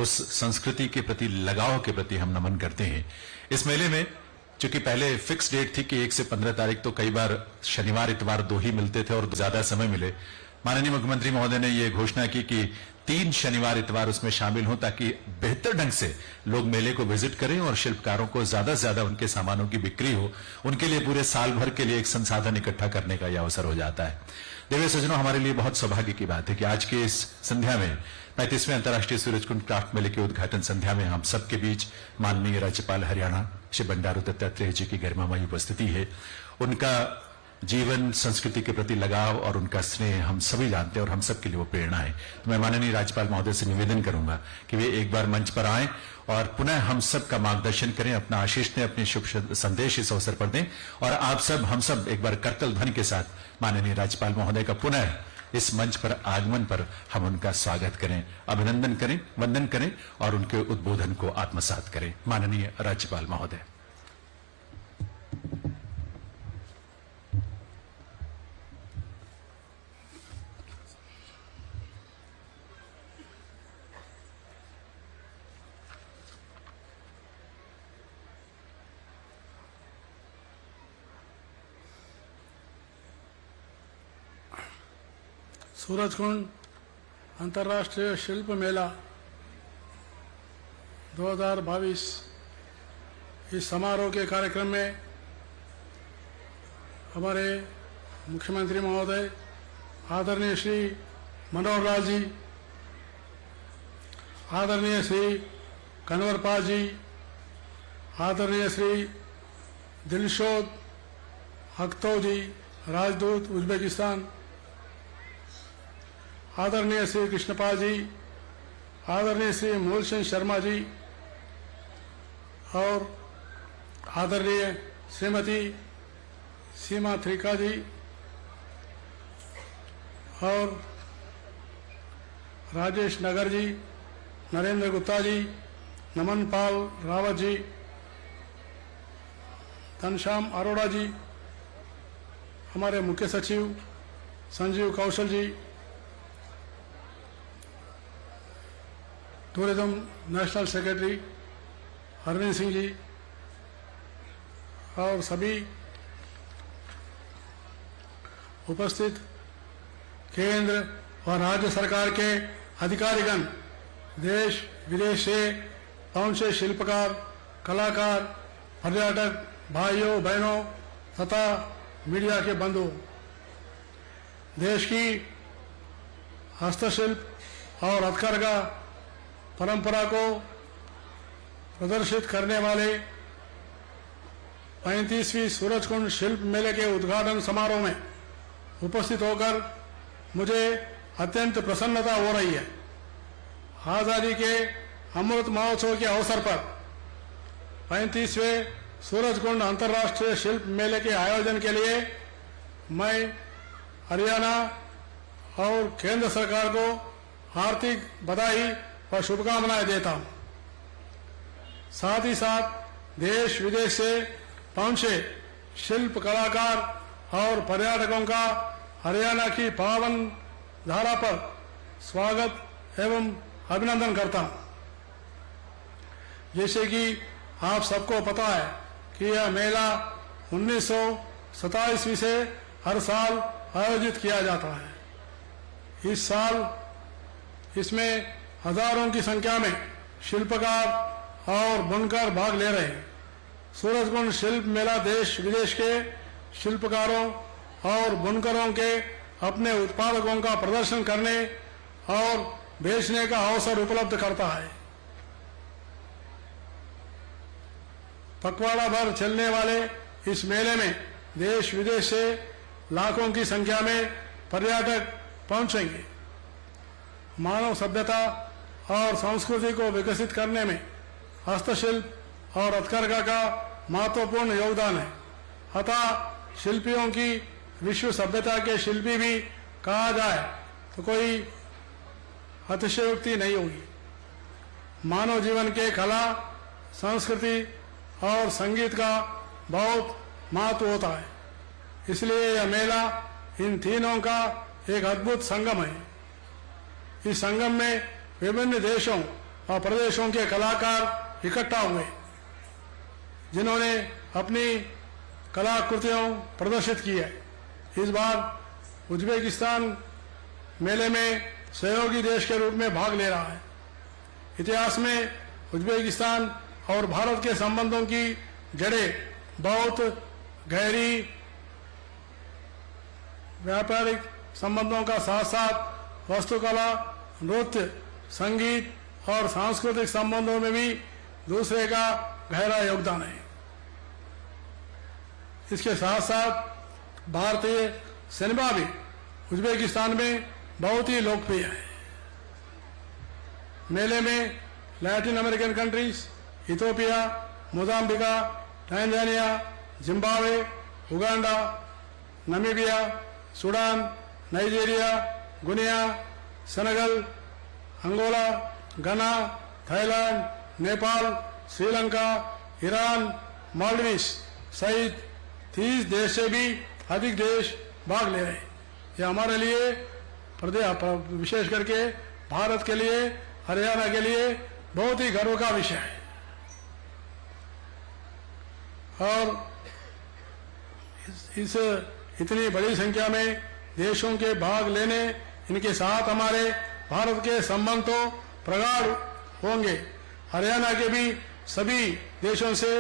उस संस्कृति के प्रति लगाव के प्रति हम नमन करते हैं। इस मेले में चूंकि पहले फिक्स डेट थी कि 1 से 15 तारीख, तो कई बार शनिवार इतवार 2 ही मिलते थे और ज्यादा समय मिले। माननीय मुख्यमंत्री महोदय ने ये घोषणा की कि 3 शनिवार इतवार उसमें शामिल हो, ताकि बेहतर ढंग से लोग मेले को विजिट करें और शिल्पकारों को ज्यादा से ज्यादा उनके सामानों की बिक्री हो। उनके लिए पूरे साल भर के लिए एक संसाधन इकट्ठा करने का यह अवसर हो जाता है। देवी सज्जनों, हमारे लिए बहुत सौभाग्य की बात है कि आज के इस संध्या में 35वें अंतर्राष्ट्रीय सूरजकुंड क्राफ्ट मेले के उद्घाटन संध्या में हम सबके बीच माननीय राज्यपाल हरियाणा श्री बंडारू दत्तात्रेय जी की गरिमामयी उपस्थिति है। उनका जीवन, संस्कृति के प्रति लगाव और उनका स्नेह हम सभी जानते हैं और हम सबके लिए वो प्रेरणा है। तो मैं माननीय राज्यपाल महोदय से निवेदन करूंगा कि वे एक बार मंच पर आएं और पुनः हम सब का मार्गदर्शन करें, अपना आशीष दें, अपने शुभ संदेश इस अवसर पर दें, और आप सब, हम सब एक बार करतल ध्वनि के साथ माननीय राज्यपाल महोदय का पुनः इस मंच पर आगमन पर हम उनका स्वागत करें, अभिनंदन करें, वंदन करें और उनके उद्बोधन को आत्मसात करें। माननीय राज्यपाल महोदय। सूरजकुंड अंतर्राष्ट्रीय शिल्प मेला 2022 इस समारोह के कार्यक्रम में हमारे मुख्यमंत्री महोदय आदरणीय श्री मनोहर लाल जी, आदरणीय श्री कन्वर पाल जी, आदरणीय श्री दिलशोद हक्तो जी, राजदूत उज्बेकिस्तान, आदरणीय श्री कृष्णपाल जी, आदरणीय श्री मूलचंद शर्मा जी और आदरणीय श्रीमती सीमा त्रिका जी और राजेश नगर जी, नरेंद्र गुप्ता जी, नमन पाल रावत जी, घनश्याम अरोड़ा जी, हमारे मुख्य सचिव Sanjeev Kaushal ji, tourism national secretary Arvind Singh ji और सभी उपस्थित केंद्र और राज्य सरकार के अधिकारीगण, देश विदेश से पहुंचे शिल्पकार, कलाकार, पर्यटक भाइयों बहनों तथा मीडिया के बंधु, देश की हस्तशिल्प और हथकरघा परंपरा को प्रदर्शित करने वाले 35वीं सूरजकुंड शिल्प मेले के उद्घाटन समारोह में उपस्थित होकर मुझे अत्यंत प्रसन्नता हो रही है। आजादी के अमृत महोत्सव के अवसर पर 35वें सूरजकुंड अंतर्राष्ट्रीय शिल्प मेले के आयोजन के लिए मैं हरियाणा और केंद्र सरकार को हार्दिक बधाई व शुभकामनाएं देता हूं। साथ ही साथ देश विदेश से पहुंचे शिल्प कलाकार और पर्यटकों का हरियाणा की पावन धारा पर स्वागत एवं अभिनंदन करता हूं। जैसे कि आप सबको पता है कि यह मेला 1927 से हर साल आयोजित किया जाता है। इस साल इसमें हजारों की संख्या में शिल्पकार और बुनकर भाग ले रहे हैं। सूरजकुंड शिल्प मेला देश विदेश के शिल्पकारों और बुनकरों के अपने उत्पादकों का प्रदर्शन करने और बेचने का अवसर उपलब्ध करता है। पखवाड़ा भर चलने वाले इस मेले में देश विदेश से लाखों की संख्या में पर्यटक पहुंचेंगे। मानव सभ्यता और संस्कृति को विकसित करने में हस्तशिल्प और हथकरघा का महत्वपूर्ण योगदान है। अतः शिल्पियों की विश्व सभ्यता के शिल्पी भी कहा जाए तो कोई अतिशयोक्ति नहीं होगी। मानव जीवन के कला, संस्कृति और संगीत का बहुत महत्व होता है। इसलिए यह मेला इन तीनों का एक अद्भुत संगम है। इस संगम में विभिन्न देशों और प्रदेशों के कलाकार इकट्ठा हुए, जिन्होंने अपनी कलाकृतियों प्रदर्शित की है। इस बार उज्बेकिस्तान मेले में सहयोगी देश के रूप में भाग ले रहा है। इतिहास में उज्बेकिस्तान और भारत के संबंधों की जड़ें बहुत गहरी व्यापारिक संबंधों का साथ साथ वास्तुकला, नृत्य, संगीत और सांस्कृतिक संबंधों में भी दूसरे का गहरा योगदान है। इसके साथ साथ भारतीय सिनेमा भी उज्बेकिस्तान में बहुत ही लोकप्रिय है। मेले में Latin American countries, Ethiopia, Mozambique, Tanzania, Zimbabwe, Uganda, Namibia, Sudan, Nigeria, Guinea, Senegal, Angola, Ghana, Thailand, Nepal, Sri Lanka, Iran, Maldives सहित 30 देश से भी अधिक देश भाग ले रहे हैं। यह हमारे लिए विशेष करके भारत के लिए, हरियाणा के लिए बहुत ही गर्व का विषय है। और इस इतनी बड़ी संख्या में देशों के भाग लेने, इनके साथ हमारे भारत के संबंध तो प्रगाढ़ होंगे। हरियाणा के भी सभी देशों से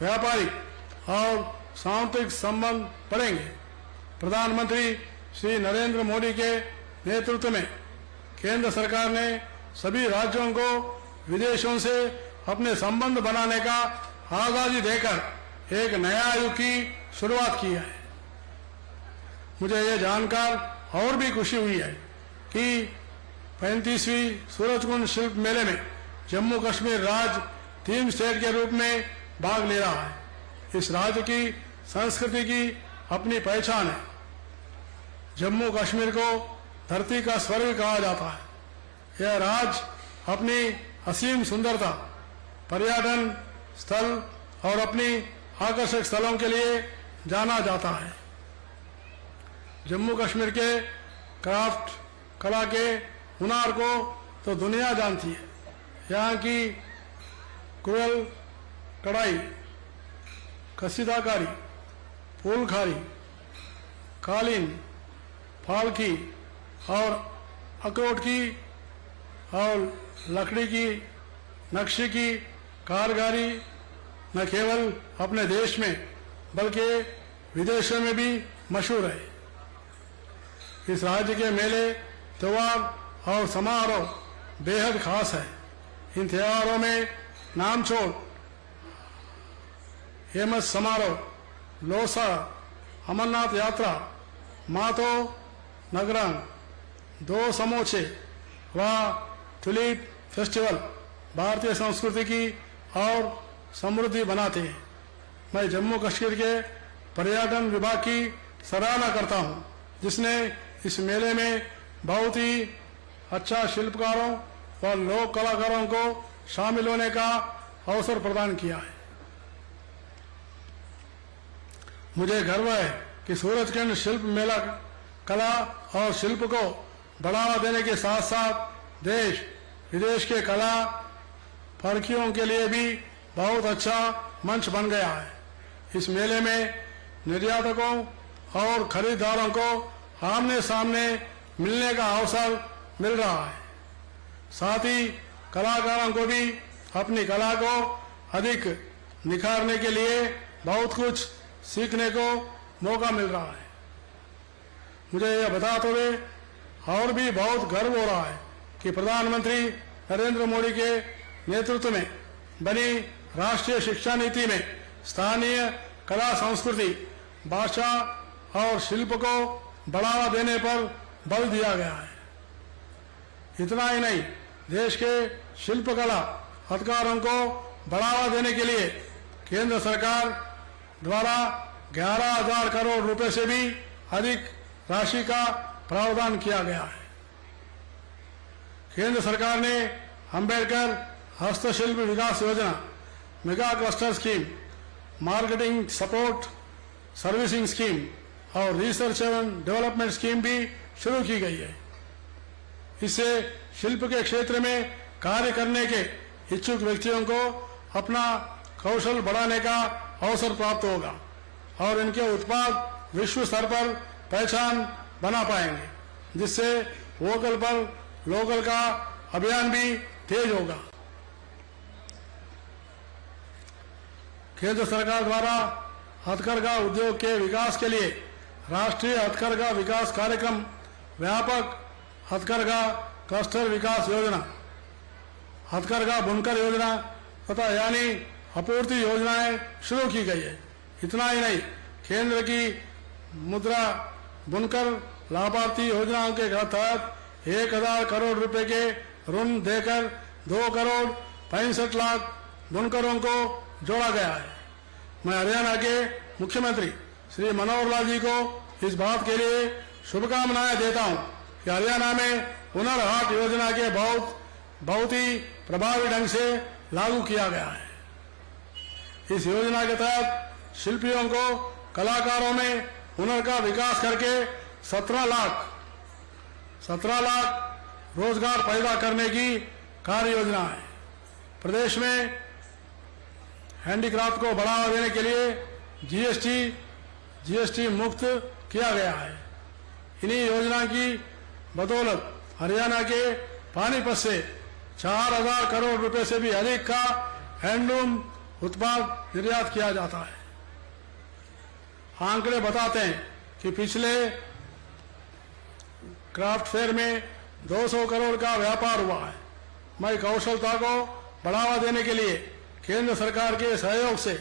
व्यापारिक और सांस्कृतिक संबंध बढ़ेंगे। प्रधानमंत्री श्री नरेंद्र मोदी के नेतृत्व में केंद्र सरकार ने सभी राज्यों को विदेशों से अपने संबंध बनाने का आजादी देकर एक नया युग की शुरुआत की है। मुझे यह जानकर और भी खुशी हुई है कि 35वीं सूरजकुंड शिल्प मेले में जम्मू कश्मीर राज्य थीम स्टेट के रूप में भाग ले रहा है। इस राज्य की संस्कृति की अपनी पहचान है। जम्मू कश्मीर को धरती का स्वर्ग कहा जाता है। यह राज्य अपनी असीम सुंदरता, पर्यटन स्थल और अपनी आकर्षक स्थलों के लिए जाना जाता है। जम्मू कश्मीर के क्राफ्ट कला के हुनर को तो दुनिया जानती है। यहाँ की कुरल कढ़ाई, कसीदाकारी, फूलखारी, कालीन, फालकी और अखरोट की और लकड़ी की नक्शे की कारीगरी न केवल अपने देश में बल्कि विदेशों में भी मशहूर है। इस राज्य के मेले, त्योहार और समारोह बेहद खास है। इन त्योहारों में नामछोड़ हेमस समारोह, लोसा, अमरनाथ यात्रा, मातो नगरान, 2 समोचे व ट्यूलिप फेस्टिवल भारतीय संस्कृति की और समृद्धि बनाते हैं। मैं जम्मू कश्मीर के पर्यटन विभाग की सराहना करता हूं, जिसने इस मेले में बहुत ही अच्छा शिल्पकारों व लोक कलाकारों को शामिल होने का अवसर प्रदान किया है। मुझे गर्व है कि सूरजकुंड शिल्प मेला कला और शिल्प को बढ़ावा देने के साथ साथ देश विदेश के कला फर्कियों के लिए भी बहुत अच्छा मंच बन गया है। इस मेले में निर्यातकों और खरीदारों को आमने सामने मिलने का अवसर मिल रहा है। साथ ही कलाकारों को भी अपनी कला को अधिक निखारने के लिए बहुत कुछ सीखने को मौका मिल रहा है। मुझे यह बताते हुए और भी बहुत गर्व हो रहा है कि प्रधानमंत्री नरेंद्र मोदी के नेतृत्व में बनी राष्ट्रीय शिक्षा नीति में स्थानीय कला संस्कृति भाषा और शिल्प को बढ़ावा देने पर बल दिया गया है। इतना ही नहीं, देश के शिल्पकला हथकारों को बढ़ावा देने के लिए केंद्र सरकार द्वारा 11,000 करोड़ रुपए से भी अधिक राशि का प्रावधान किया गया है। केंद्र सरकार ने अंबेडकर हस्तशिल्प विकास योजना, mega cluster scheme, marketing support servicing scheme और रिसर्च एवं डेवलपमेंट स्कीम भी शुरू की गई है। इससे शिल्प के क्षेत्र में कार्य करने के इच्छुक व्यक्तियों को अपना कौशल बढ़ाने का अवसर प्राप्त होगा और इनके उत्पाद विश्व स्तर पर पहचान बना पाएंगे, जिससे वोकल पर लोकल का अभियान भी तेज होगा। केंद्र सरकार द्वारा हथकरघा उद्योग के विकास के लिए राष्ट्रीय हथकरघा विकास कार्यक्रम, व्यापक हथकरघा क्लस्टर विकास योजना, हथकरघा बुनकर योजना तथा यानी आपूर्ति योजनाएं शुरू की गई है। इतना ही नहीं, केंद्र की मुद्रा बुनकर लाभार्थी योजनाओं के तहत 1,000 करोड़ रुपए के ऋण देकर 2 करोड़ 65 लाख बुनकरों को जोड़ा गया है। मैं हरियाणा के मुख्यमंत्री श्री मनोहर लाल जी को इस बात के लिए शुभकामनाएं देता हूं कि हरियाणा में हुनर हाट योजना के बहुत ही प्रभावी ढंग से लागू किया गया है। इस योजना के तहत शिल्पियों को कलाकारों में हुनर का विकास करके 17 लाख रोजगार पैदा करने की कार्य योजना है। प्रदेश में हैंडीक्राफ्ट को बढ़ावा देने के लिए जीएसटी मुक्त किया गया है। इन्हीं योजना की बदौलत हरियाणा के पानीपत से 4,000 करोड़ रुपए से भी अधिक का हैंडलूम उत्पाद निर्यात किया जाता है। आंकड़े बताते हैं कि पिछले क्राफ्ट फेयर में 200 करोड़ का व्यापार हुआ है। मैं कौशलता को बढ़ावा देने के लिए केंद्र सरकार के सहयोग से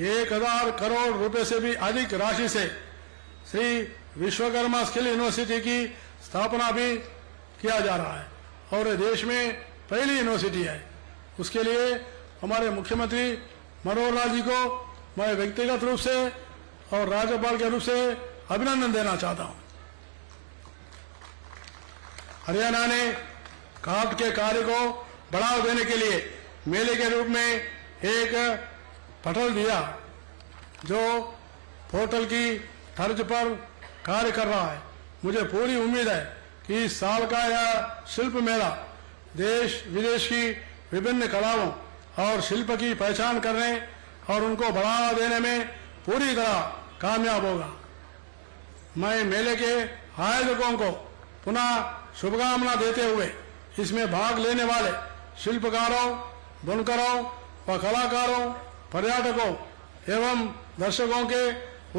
1,000 करोड़ रुपए से भी अधिक राशि से श्री विश्वकर्मा स्किल यूनिवर्सिटी की स्थापना भी किया जा रहा है और ये देश में पहली यूनिवर्सिटी है। उसके लिए हमारे मुख्यमंत्री मनोहर लाल जी को मैं व्यक्तिगत रूप से और राज्यपाल के रूप से अभिनंदन देना चाहता हूं। हरियाणा ने क्राफ्ट के कार्य को बढ़ावा देने के लिए मेले के रूप में एक पटल दिया जो पोर्टल की तर्ज पर कार्य कर रहा है। मुझे पूरी उम्मीद है कि इस साल का यह शिल्प मेला देश विदेश की विभिन्न कलाओं और शिल्प की पहचान करने और उनको बढ़ावा देने में पूरी तरह कामयाब होगा। मैं मेले के आयोजकों को पुनः शुभकामना देते हुए इसमें भाग लेने वाले शिल्पकारों, बुनकरों व कलाकारों, पर्यटकों एवं दर्शकों के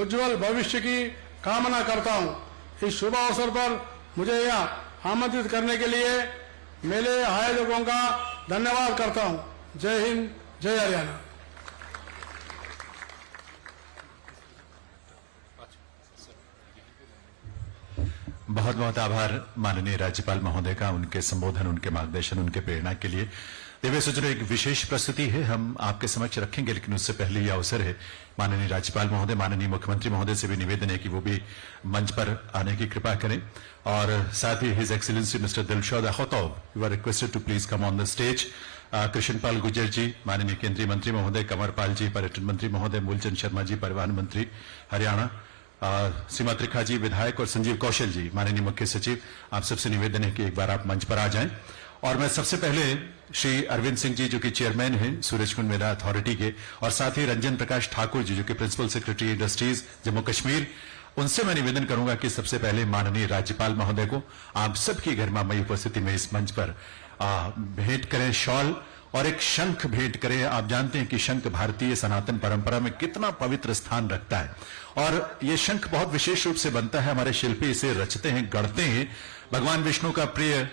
उज्जवल भविष्य की कामना करता हूं। इस शुभ अवसर पर मुझे यह आमंत्रित करने के लिए मेले आयोजकों का धन्यवाद करता हूं। जय हिंद, जय हरियाणा। बहुत बहुत आभार माननीय राज्यपाल महोदय का, उनके संबोधन, उनके मार्गदर्शन, उनके प्रेरणा के लिए। दिव्य सज्जनों, एक विशेष प्रस्तुति है, हम आपके समक्ष रखेंगे, लेकिन उससे पहले यह अवसर है माननीय राज्यपाल महोदय, माननीय मुख्यमंत्री महोदय से भी निवेदन है कि वो भी मंच पर आने की कृपा करें, और साथ ही his excellency mister Dilshad Akhatov, you are requested to please come on the stage. Krishan Pal Gurjar ji, माननीय केंद्रीय मंत्री महोदय, कंवरपाल जी, पर्यटन मंत्री महोदय, मूलचंद शर्मा जी, परिवहन मंत्री हरियाणा, सीमा त्रिखा जी विधायक, और संजीव कौशल जी माननीय मुख्य सचिव, आप सबसे निवेदन है कि एक बार आप मंच पर आ जाएं। और मैं सबसे पहले श्री अरविंद सिंह जी जो कि चेयरमैन हैं सूरजकुंड मेला अथॉरिटी के, और साथ ही रंजन प्रकाश ठाकुर जी जो कि principal secretary industries Jammu Kashmir, उनसे मैं निवेदन करूंगा कि सबसे पहले माननीय राज्यपाल महोदय को आप सबकी गरिमामयी उपस्थिति में इस मंच पर भेंट करें शॉल और एक शंख भेंट करें। आप जानते हैं कि शंख भारतीय सनातन परंपरा में कितना पवित्र स्थान रखता है, और ये शंख बहुत विशेष रूप से बनता है, हमारे शिल्पी इसे रचते हैं, गढ़ते हैं। भगवान विष्णु का प्रिय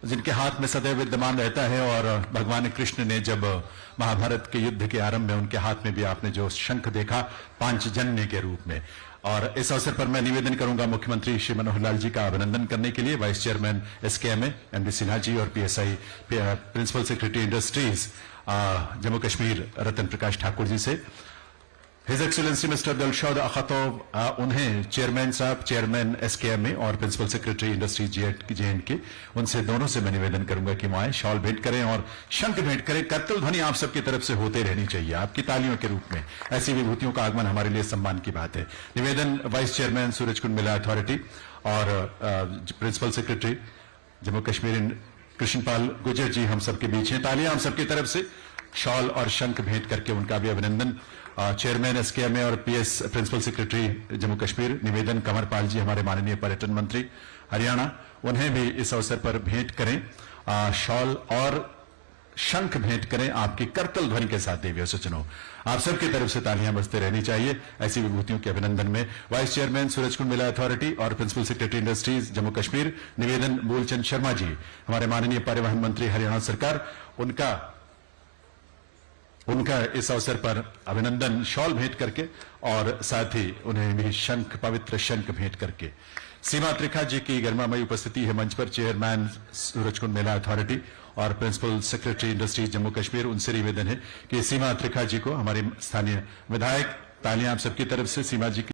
जिनके हाथ में सदैव विद्यमान रहता है, और भगवान कृष्ण ने जब महाभारत के युद्ध के आरंभ में उनके हाथ में भी आपने जो शंख देखा पांचजन्य के रूप में। और इस अवसर पर मैं निवेदन करूंगा मुख्यमंत्री श्री मनोहर लाल जी का अभिनंदन करने के लिए vice chairman SKMA MD Sinha ji और PSI principal secretary industries Jammu Kashmir Ratan Prakash Thakur ji से। His excellency mister Dilshad Akhatov, उन्हें चेयरमैन साहब, चेयरमैन एसकेएमए और प्रिंसिपल सेक्रेटरी इंडस्ट्रीज JNK, उनसे दोनों से मैं निवेदन करूंगा कि वहां शॉल भेंट करें और शंख भेंट करें। करतल ध्वनि आप सबकी तरफ से होते रहनी चाहिए, आपकी तालियों के रूप में। ऐसी विभूतियों का आगमन हमारे लिए सम्मान की बात है। निवेदन vice chairman Surajkund Mela authority और प्रिंसिपल सेक्रेटरी जम्मू कश्मीर कृष्णपाल गुर्जर जी हम सबके बीच हैं। तालियां हम सबकी तरफ से शॉल और शंख भेंट करके उनका भी अभिनंदन। चेयरमैन एसकेएमए और PS principal secretary Jammu Kashmir निवेदन कंवरपाल जी हमारे माननीय पर्यटन मंत्री हरियाणा, उन्हें भी इस अवसर पर भेंट करें शॉल और शंख भेंट करें आपकी करतल ध्वनि के साथ। देवी सज्जनों, आप सबकी तरफ से तालियां बजते रहनी चाहिए ऐसी विभूतियों के अभिनंदन में। Vice chairman Surajkund Mela authority और principal secretary industries Jammu Kashmir निवेदन मूलचंद शर्मा जी हमारे माननीय परिवहन मंत्री हरियाणा सरकार, उनका इस अवसर पर अभिनंदन शॉल भेंट करके और साथ ही उन्हें भी शंख, पवित्र शंख भेंट करके। सीमा त्रिखा जी की गरिमामयी उपस्थिति है मंच पर, चेयरमैन सूरजकुंड मेला अथॉरिटी और principal secretary industries Jammu Kashmir, उनसे निवेदन है कि सीमा त्रिखा जी को हमारे स्थानीय विधायक, तालियां आप सबकी तरफ से सीमा जी की